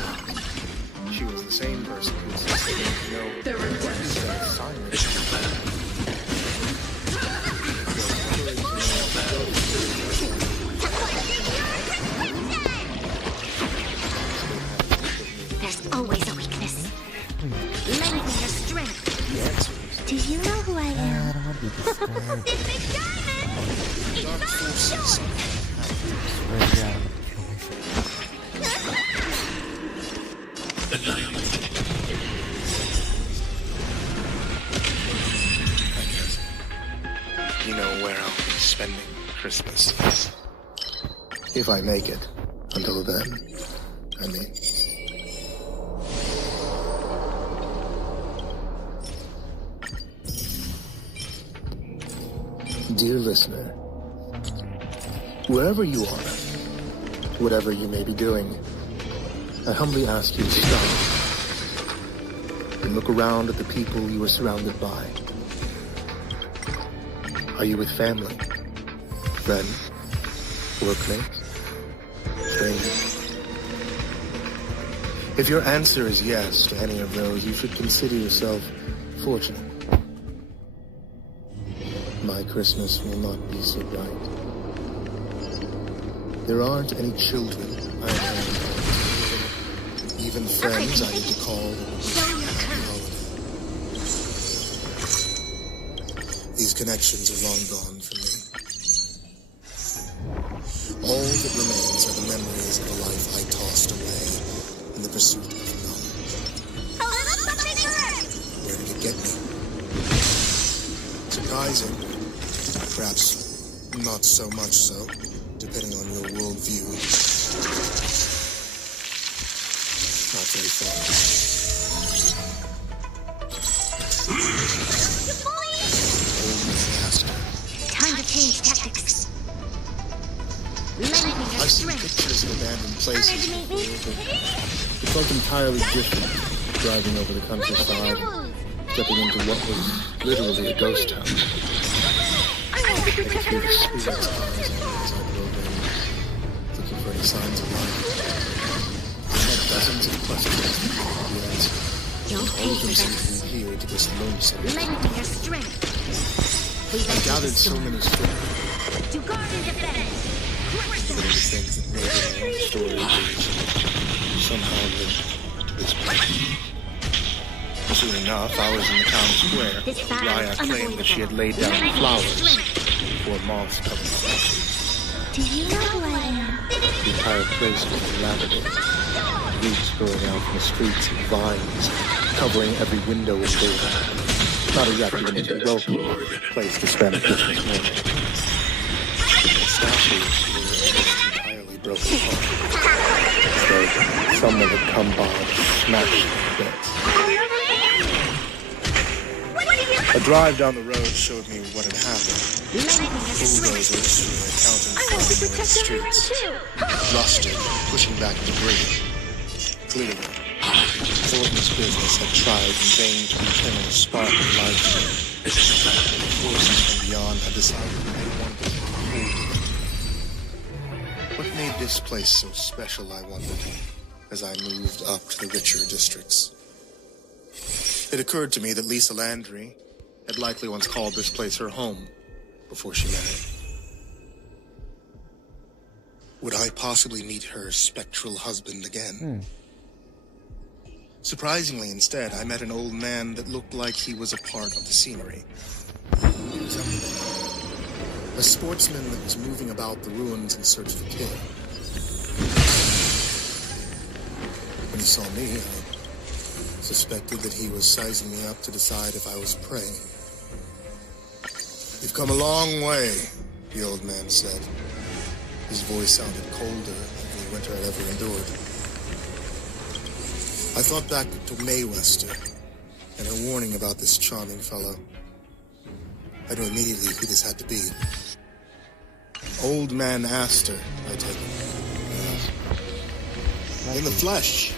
she was the same person who was saying no. There were silence. Mission command. There's always a weakness. Lengthen your strength. Do you know who I am? This is Diamond! It's all yours! Annihilate. spending Christmas. If I make it. Until then, I mean. Dear listener, wherever you are, whatever you may be doing, I humbly ask you to stop and look around at the people you are surrounded by. Are you with family, friends, workmates, strangers? If your answer is yes to any of those, you should consider yourself fortunate. My Christmas will not be so bright. There aren't any children I have, even friends I need to call. These connections are long gone from me. All that remains are the memories of the life I tossed away in the pursuit of knowledge. Where did it get me? Surprising. Perhaps not so much so, depending on your worldview. Not very far. Time to change tactics. I've seen pictures of abandoned places before, but it felt entirely different driving over the countryside, stepping into what was literally a ghost town. I could hear the spirits' eyes as I drove in, looking for any signs of life. I had dozens of questions, yet all of them seemed to be here to this lonesome. Lend your strength. I gathered so many stories. To guard and defend. There were things that made my own story somehow linked to this place. Soon enough, I was in the town square. Raya claimed that she had laid down flowers before moths covered the house. Do you know who I am? The entire place was dilapidated. Roots growing out from the streets and vines, covering every window and door. Not exactly an welcome place to spend Christmas morning. The statues were entirely broken apart. So someone had come by and smashed them to bits. A drive down the road showed me what had happened. Bulldozers who were accounting for the streets, rusted, pushing back debris. Clearly, Thornton's business had tried in vain to rekindle a spark of life. Forces from beyond had decided that they wanted to hold. What made this place so special, I wondered, as I moved up to the richer districts. It occurred to me that Lisa Landry had likely once called this place her home before she married. Would I possibly meet her spectral husband again? Surprisingly, instead, I met an old man that looked like he was a part of the scenery. He resembled a sportsman that was moving about the ruins in search of a kill. When he saw me, I suspected that he was sizing me up to decide if I was prey. "You've come a long way," the old man said. His voice sounded colder than any winter I'd ever endured. I thought back to Maywester and her warning about this charming fellow. I knew immediately who this had to be. Old Man Astor, I take it. In the flesh,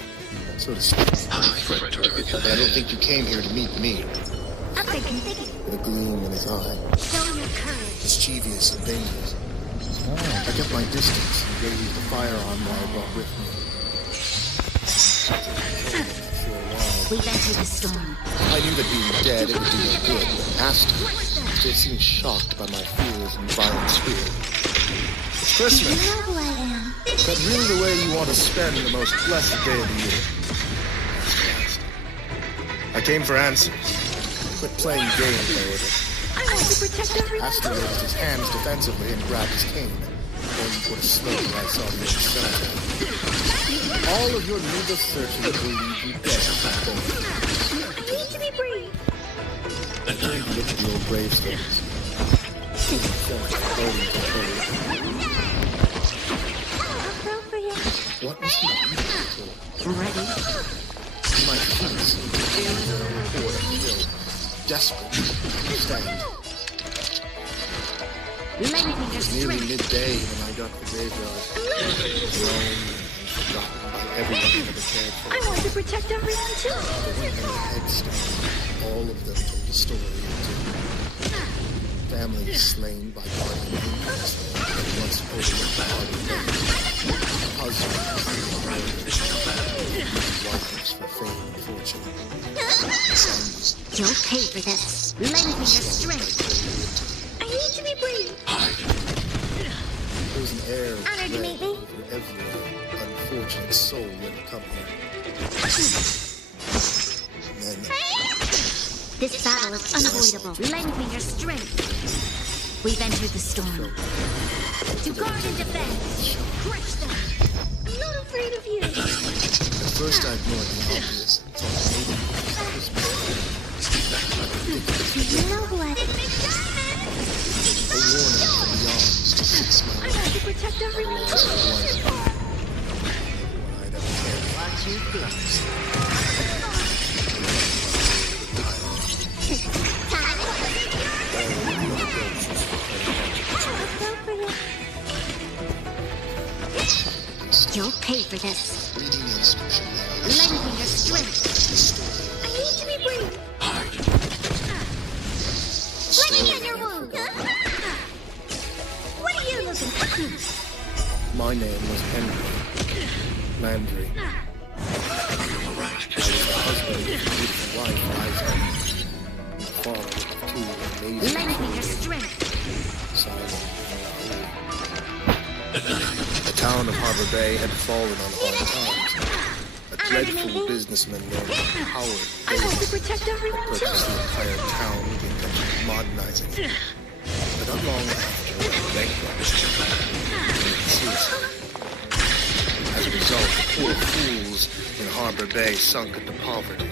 so to speak. But I don't think you came here to meet me. With a gleam in his eye. Show your courage. Mischievous and dangerous. I kept my distance and raised the firearm that I brought with me. For a while, We've entered the storm. I knew that being dead, it would do no good. Astor still seemed shocked by my fears and violent spirit. It's Do you Christmas. know who I am? Is that really the way you want to spend the most blessed day of the year? Astor asked. I came for answers. Quit playing games, I ordered. I want to protect everyone. Astor raised his hands defensively and grabbed his cane. Only what a slope I saw the open cemetery. All of your needless searching will leave you dead. Need to be brave. I turned to look at the old gravestones. Appropriate. What was he eating for? Ready? My feet. Order, kill. Desperate. Stand. Lengthen your It was nearly strength. midday when I got to the graveyard. Alone and forgotten by everyone I ever cared for. I want to protect everyone too. The one on the headstone. All of them told a story or two. Families slain by guardian angels. And once overlooked Harbor Bay. Husbands wives for fame and fortune. Sons You'll pay for this. Lengthen your strength. I need to be brave. there was an air of Honored to dread meet me. over every unfortunate soul in the company. And then This battle is unavoidable. Lengthen your strength. We've entered the storm. To guard and defend. Crush them. I'm not afraid of you. at first I ignored the obvious and thought maybe it was me. Do you know who I am? A warning from beyond to fix my I want to protect everyone too. I'd ever cared. Watch your feet. You'll pay for this. Reading the inscription there. Lengthen your strength. I need to be brave. Let me in your wound. What are you looking for? My name was Henry Landry. I was the husband of a beautiful wife, Liza, and the father of two amazing Lengthen your strength. Simon and Raoul. The town of Harbor Bay had fallen on hard times. A dreadful businessman named Howard I want to Bailey protect everyone too. purchased the entire town with the intention of modernizing it. But not long after, it went bankrupt. As a result, the poor fools in Harbor Bay sunk into poverty.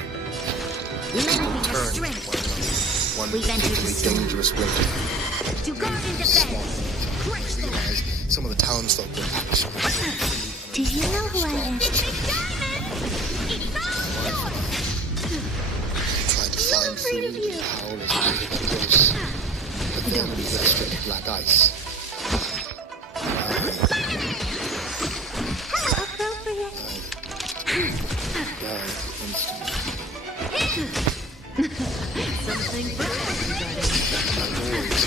Lengthen your Turned strength. to one We've entered the particularly storm. dangerous winter. To guard and defend. Crush them. Realized some of the townsfolk were actually Do you know who I am? tried to find food and power as they get close. But then we hit a strip of black ice. Appropriate. Died instantly. Something for everybody. My boys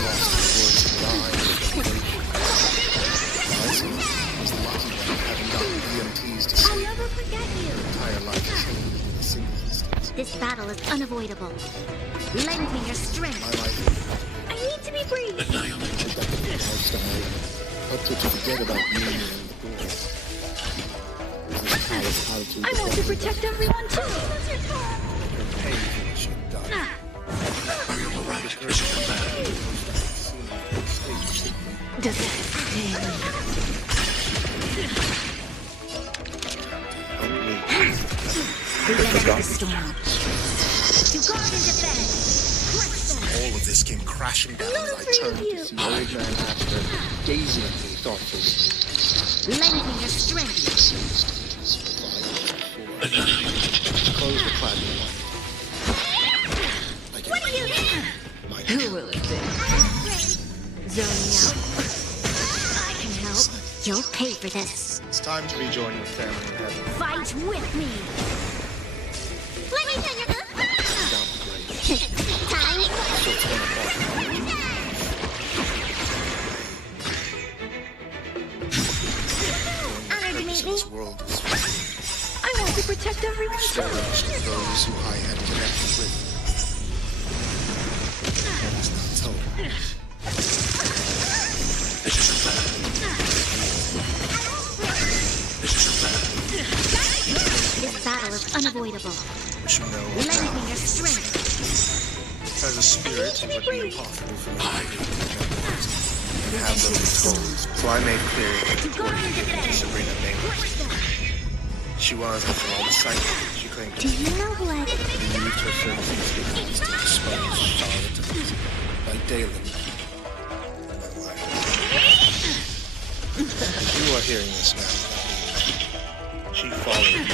lost the words of dying. Liza was the lucky one, having gotten EMTs to I'll save never forget you. her entire life changed in a single instant. This battle is unavoidable. Lengthen your strength. My life I need to be brave. productive lifestyle helped her to forget about me and the boys. This palace attitude I want to protect everyone too. her pain for what she had done. Does it sting? We've entered the storm. To guard and defend. Crush them. All of this came crashing down I'm as not I afraid of turned you. to see old man Astor gazing at me thoughtfully. Lengthen your strength. Close the platinum light. I What are you? my Who will it be? Zoning out? I can help. You'll pay for this. It's time to rejoin your family in heaven. Fight with me. Let me tell you. Down the grave. Time. So it's one apart. Honored to meet me. This world is I want to protect everyone too. stories of those who I had connected with. That is not told. This battle is unavoidable. But you know, Lengthen your strength. as a spirit, it would be impossible for me to have those exposed. So I made clear To guard and defend. Sabrina named Crush them. She was, after all, the psychic she claimed to Do be. you know what? He used her services to expose charlatans like Dalen and my wife. You are hearing this now. She followed her own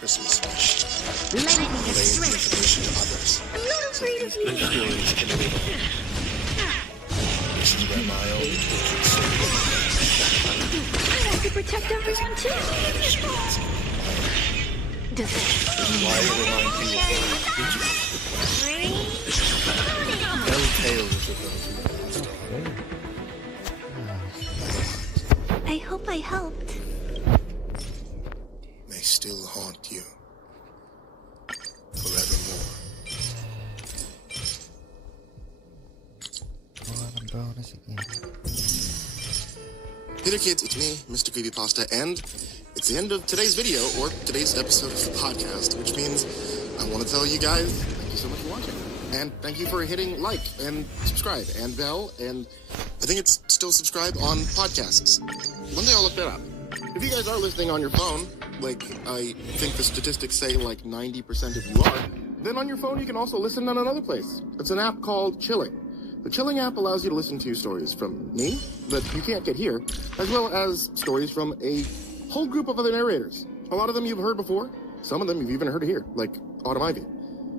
Christmas wish. Lend me your Relayed the strength. information to others. I'm not afraid of Good you. stories can live on. This is where my own wicked soul I want to protect everyone too. Does why you remind people of tell tales of those who lost all. I hope I helped. May still haunt you forevermore. Bonus again. Hey there kids, it's me, Mr. Creepypasta, and it's the end of today's video, or today's episode of the podcast, which means I want to tell you guys, thank you so much for watching. And thank you for hitting like, and subscribe, and bell, and I think it's still subscribe on podcasts. One day I'll look that up. If you guys are listening on your phone, like I think the statistics say like 90% of you are, then on your phone you can also listen on another place. It's an app called Chilling. The Chilling app allows you to listen to stories from me that you can't get here, as well as stories from a whole group of other narrators. A lot of them you've heard before, some of them you've even heard here, like Autumn Ivy.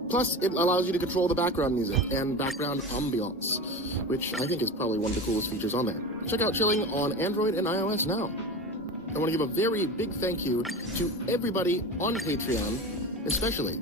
Plus, it allows you to control the background music and background ambiance, which I think is probably one of the coolest features on there. Check out Chilling on Android and iOS now. I want to give a very big thank you to everybody on Patreon, especially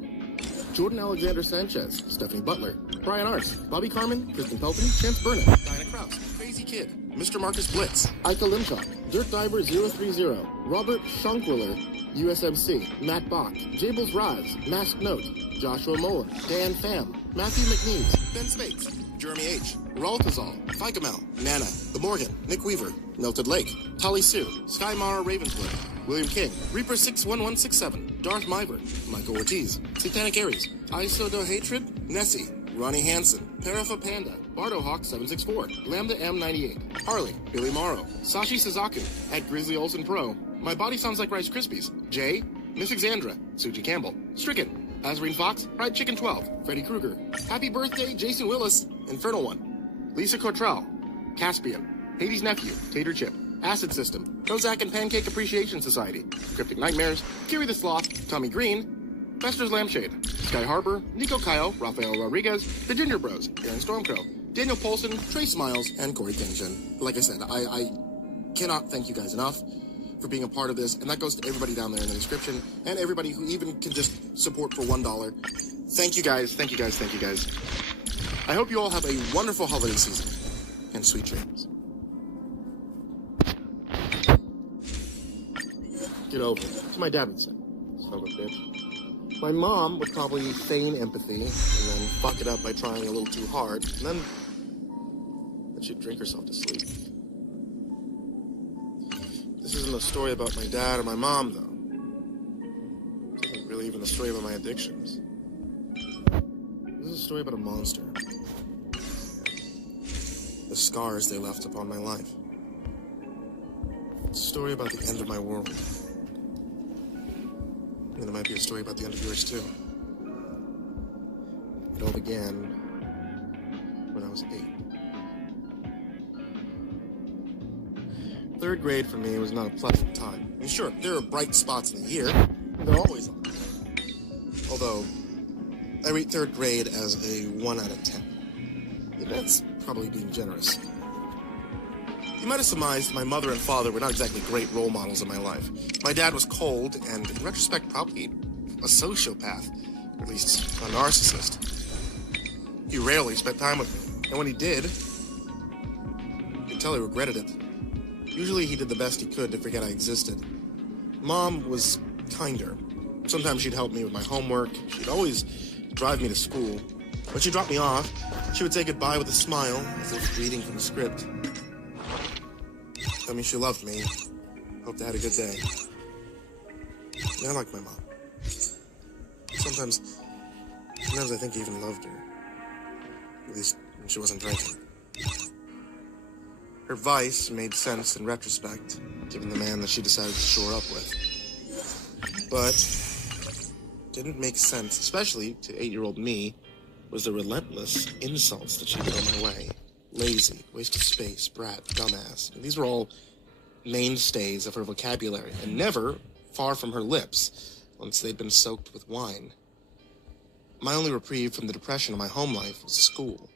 Jordan Alexander Sanchez, Stephanie Butler, Brian Arce, Bobby Carmen, Kristen Pelton, Chance Burnett, Diana Kraus, Crazy Kid, Mr. Marcus Blitz, Ika Limchok, Dirt Diver 030, Robert Schunkwiller, USMC, Matt Bach, Jables Raz, Masked Note, Joshua Moeller, Dan Pham, Matthew McNeves, Ben Spates, Jeremy H., Raltazal, Ficamel, Nana, The Morgan, Nick Weaver, Melted Lake, Tali Sue, Sky Mara Ravenswood, William King, Reaper 61167, Darth Miver, Michael Ortiz, Satanic Aries, Isodo Hatred, Nessie, Ronnie Hansen, Parafa Panda, Bardo Hawk 764, Lambda M98, Harley, Billy Morrow, Sashi Suzaku, at Grizzly Olsen Pro, My Body Sounds Like Rice Krispies, Jay, Miss Exandra, Suji Campbell, Stricken, Azarine Fox, Fried Chicken 12, Freddy Krueger, Happy Birthday, Jason Willis, Infernal One, Lisa Cottrell, Caspian, Hades' Nephew, Tater Chip, Acid System, Kozak and Pancake Appreciation Society, Cryptic Nightmares, Kiri the Sloth, Tommy Green, Fester's Lampshade, Sky Harbor, Nico Kyle, Rafael Rodriguez, The Ginger Bros, Aaron Stormcrow, Daniel Polson, Trey Smiles, and Corey Kenshin. Like I said, I cannot thank you guys enough for being a part of this, and that goes to everybody down there in the description, and everybody who even can just support for $1. Thank you guys, thank you guys, thank you guys. I hope you all have a wonderful holiday season, and sweet dreams. Get over it. That's what my dad would say. Son of a bitch. My mom would probably feign empathy, and then fuck it up by trying a little too hard, and then she'd drink herself to sleep. This isn't a story about my dad or my mom, though. This isn't really even a story about my addictions. This is a story about a monster. The scars they left upon my life. It's a story about the end of my world. And there might be a story about the end of yours, too. It all began when I was 8. 3rd grade for me was not a pleasant time. I mean, sure, there are bright spots in the year. There always are. Although, I rate 3rd grade as a 1 out of 10. That's probably being generous. You might have surmised my mother and father were not exactly great role models in my life. My dad was cold and, in retrospect, probably a sociopath, or at least a narcissist. He rarely spent time with me, and when he did, you could tell he regretted it. Usually he did the best he could to forget I existed. Mom was kinder. Sometimes she'd help me with my homework. She'd always drive me to school. When she dropped me off, she would say goodbye with a smile, as if reading from a script. Tell me she loved me. Hope they had a good day. Yeah, I like my mom. Sometimes I think I even loved her. At least when she wasn't drinking. Her vice made sense in retrospect, given the man that she decided to shore up with. But didn't make sense, especially to 8-year-old me, was the relentless insults that she put on my way. Lazy, waste of space, brat, dumbass. These were all mainstays of her vocabulary, and never far from her lips once they'd been soaked with wine. My only reprieve from the depression of my home life was school.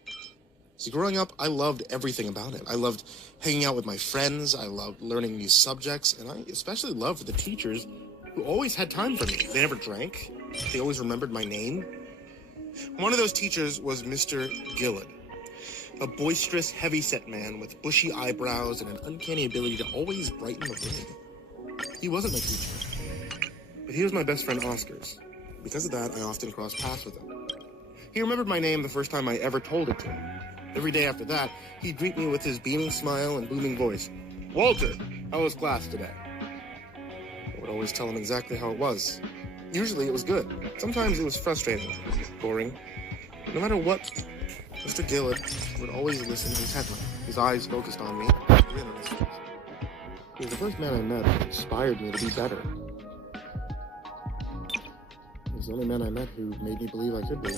See, growing up, I loved everything about it. I loved hanging out with my friends, I loved learning new subjects, and I especially loved the teachers who always had time for me. They never drank. They always remembered my name. One of those teachers was Mr. Gillard, a boisterous, heavy-set man with bushy eyebrows and an uncanny ability to always brighten the room. He wasn't my teacher, but he was my best friend Oscar's. Because of that, I often crossed paths with him. He remembered my name the first time I ever told it to him. Every day after that, he'd greet me with his beaming smile and booming voice. "Walter, how was class today?" I would always tell him exactly how it was. Usually it was good. Sometimes it was frustrating, boring. No matter what, Mr. Gillard would always listen intently, his eyes focused on me, a grin on his face. He was the first man I met who inspired me to be better. He was the only man I met who made me believe I could be.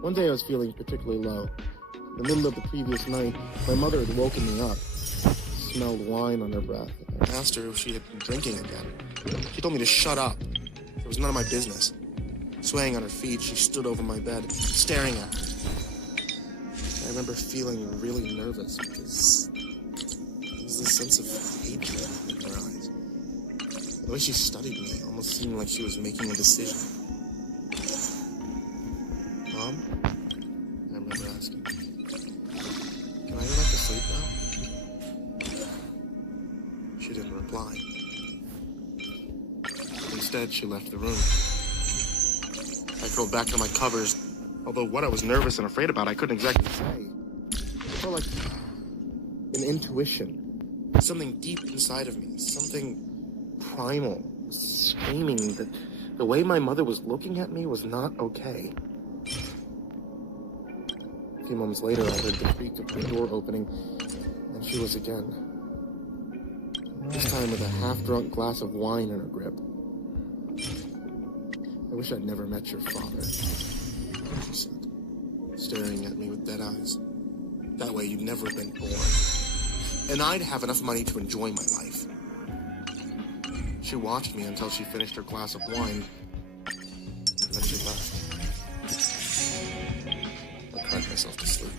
One day I was feeling particularly low. In the middle of the previous night, my mother had woken me up. Smelled wine on her breath. I asked her if she had been drinking again. She told me to shut up. It was none of my business. Swaying on her feet, she stood over my bed, staring at me. I remember feeling really nervous because there was this sense of hatred in her eyes. The way she studied me almost seemed like she was making a decision. "Mom?" I remember asking. "Can I go back to sleep now?" She didn't reply. Instead, she left the room. I curled back to my covers, although what I was nervous and afraid about I couldn't exactly say. It felt like an intuition. Something deep inside of me, something primal, screaming that the way my mother was looking at me was not okay. A few moments later, I heard the creak of the door opening, and she was again. This time with a half-drunk glass of wine in her grip. "I wish I'd never met your father," she said, staring at me with dead eyes. "That way you'd never have been born. And I'd have enough money to enjoy my life." She watched me until she finished her glass of wine, and then she left. I cried myself to sleep.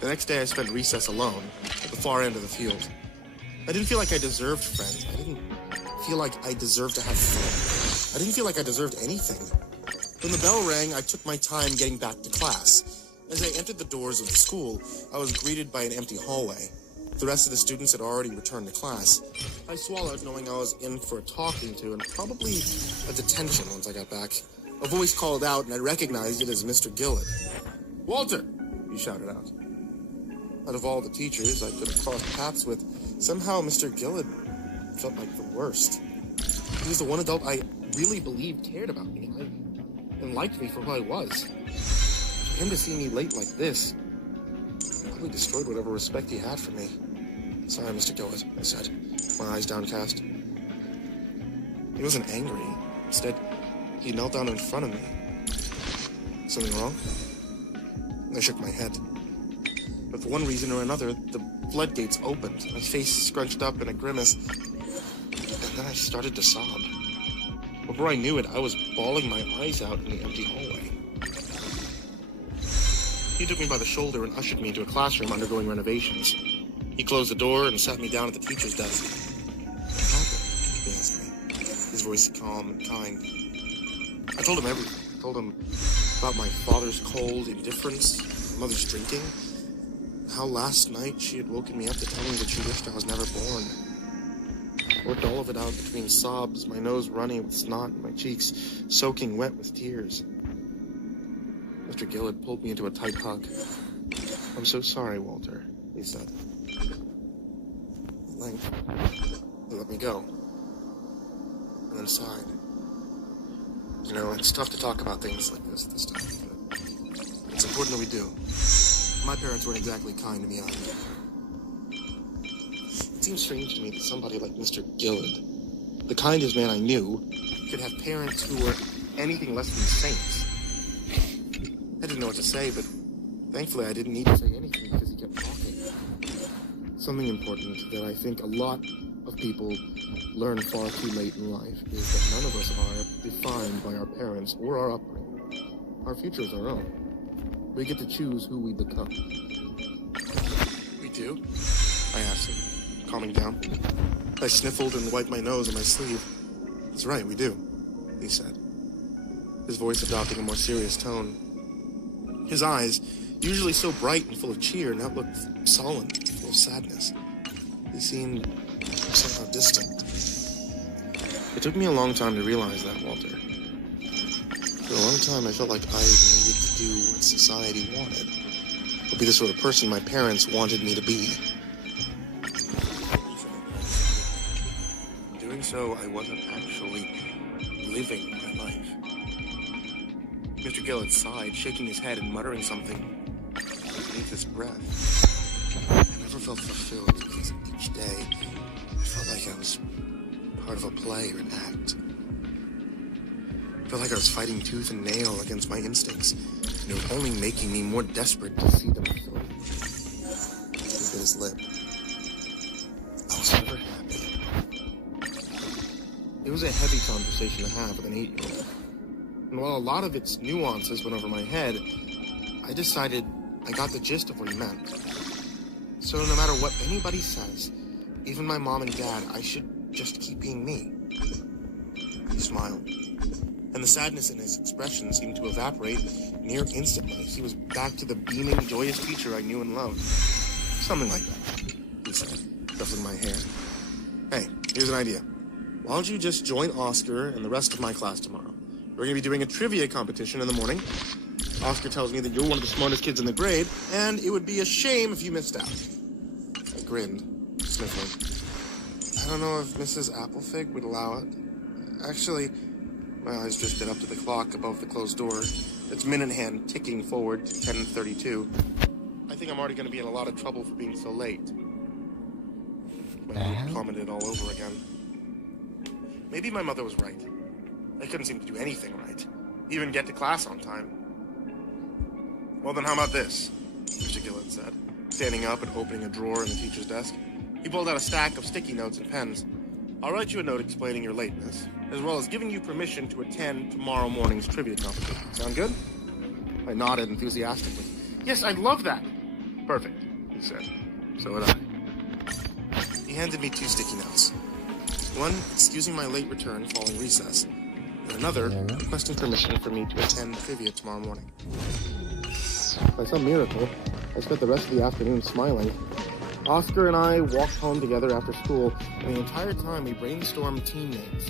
The next day I spent recess alone at the far end of the field. I didn't feel like I deserved friends. I didn't feel like I deserved to have fun. I didn't feel like I deserved anything. When the bell rang, I took my time getting back to class. As I entered the doors of the school, I was greeted by an empty hallway. The rest of the students had already returned to class. I swallowed, knowing I was in for a talking to and probably a detention once I got back. A voice called out, and I recognized it as Mr. Gillard. "Walter!" he shouted out. Out of all the teachers I could have crossed paths with, somehow Mr. Gillard felt like the worst. He was the one adult I really believed cared about me and liked me for who I was. For him to see me late like this probably destroyed whatever respect he had for me. "Sorry, Mr. Gillard," I said, my eyes downcast. He wasn't angry. Instead, he knelt down in front of me. "Something wrong?" I shook my head. But for one reason or another, the floodgates opened. My face scrunched up in a grimace, and then I started to sob. Before I knew it, I was bawling my eyes out in the empty hallway. He took me by the shoulder and ushered me into a classroom undergoing renovations. He closed the door and sat me down at the teacher's desk. "What happened?" he asked me, his voice calm and kind. I told him everything. I told him about my father's cold indifference, my mother's drinking, how last night she had woken me up to tell me that she wished I was never born. I worked all of it out between sobs, my nose running with snot, and my cheeks soaking wet with tears. Mr. Gillard pulled me into a tight hug. "I'm so sorry, Walter," he said. At length, he let me go, and then sighed. You know, it's tough to talk about things like this at this time, but it's important that we do. My parents weren't exactly kind to me either. It seems strange to me that somebody like Mr. Gillard, the kindest man I knew, could have parents who were anything less than saints. I didn't know what to say, but thankfully I didn't need to say anything because he kept talking. Something important that I think a lot of people learn far too late in life is that none of us are defined by our parents or our upbringing. Our future is our own. We get to choose who we become. We do? I asked him, calming down. I sniffled and wiped my nose on my sleeve. That's right, we do, he said, his voice adopting a more serious tone. His eyes, usually so bright and full of cheer, now looked sullen, full of sadness. He seemed somehow distant. It took me a long time to realize that, Walter. For a long time, I felt like I needed to do what society wanted, or be the sort of person my parents wanted me to be. In doing so, I wasn't actually living my life. Mr. Gillard sighed, shaking his head and muttering something beneath his breath. I never felt fulfilled because each day I felt like I was part of a play or an act. I felt like I was fighting tooth and nail against my instincts, and it was only making me more desperate to see them through. He bit his lip. I was never happy. It was a heavy conversation to have with an 8-year-old. And while a lot of its nuances went over my head, I decided I got the gist of what he meant. So no matter what anybody says, even my mom and dad, I should just keep being me. He smiled, and the sadness in his expression seemed to evaporate near instantly. He was back to the beaming, joyous teacher I knew and loved. Something like that, he said, ruffling my hair. Hey, here's an idea. Why don't you just join Oscar and the rest of my class tomorrow? We're going to be doing a trivia competition in the morning. Oscar tells me that you're one of the smartest kids in the grade, and it would be a shame if you missed out. I grinned, sniffling. I don't know if Mrs. Applefig would allow it. Actually, my eyes drifted up to the clock above the closed door, its minute hand ticking forward to 10:32. I think I'm already going to be in a lot of trouble for being so late. My mood plummeted all over again. Maybe my mother was right. I couldn't seem to do anything right, even get to class on time. Well, then how about this? Mr. Gillard said, standing up and opening a drawer in the teacher's desk. He pulled out a stack of sticky notes and pens. I'll write you a note explaining your lateness, as well as giving you permission to attend tomorrow morning's trivia competition. Sound good? I nodded enthusiastically. Yes, I'd love that. Perfect, he said. So would I. He handed me 2 sticky notes. One excusing my late return following recess, and another requesting permission for me to attend trivia tomorrow morning. By some miracle, I spent the rest of the afternoon smiling. Oscar and I walked home together after school, and the entire time we brainstormed team names.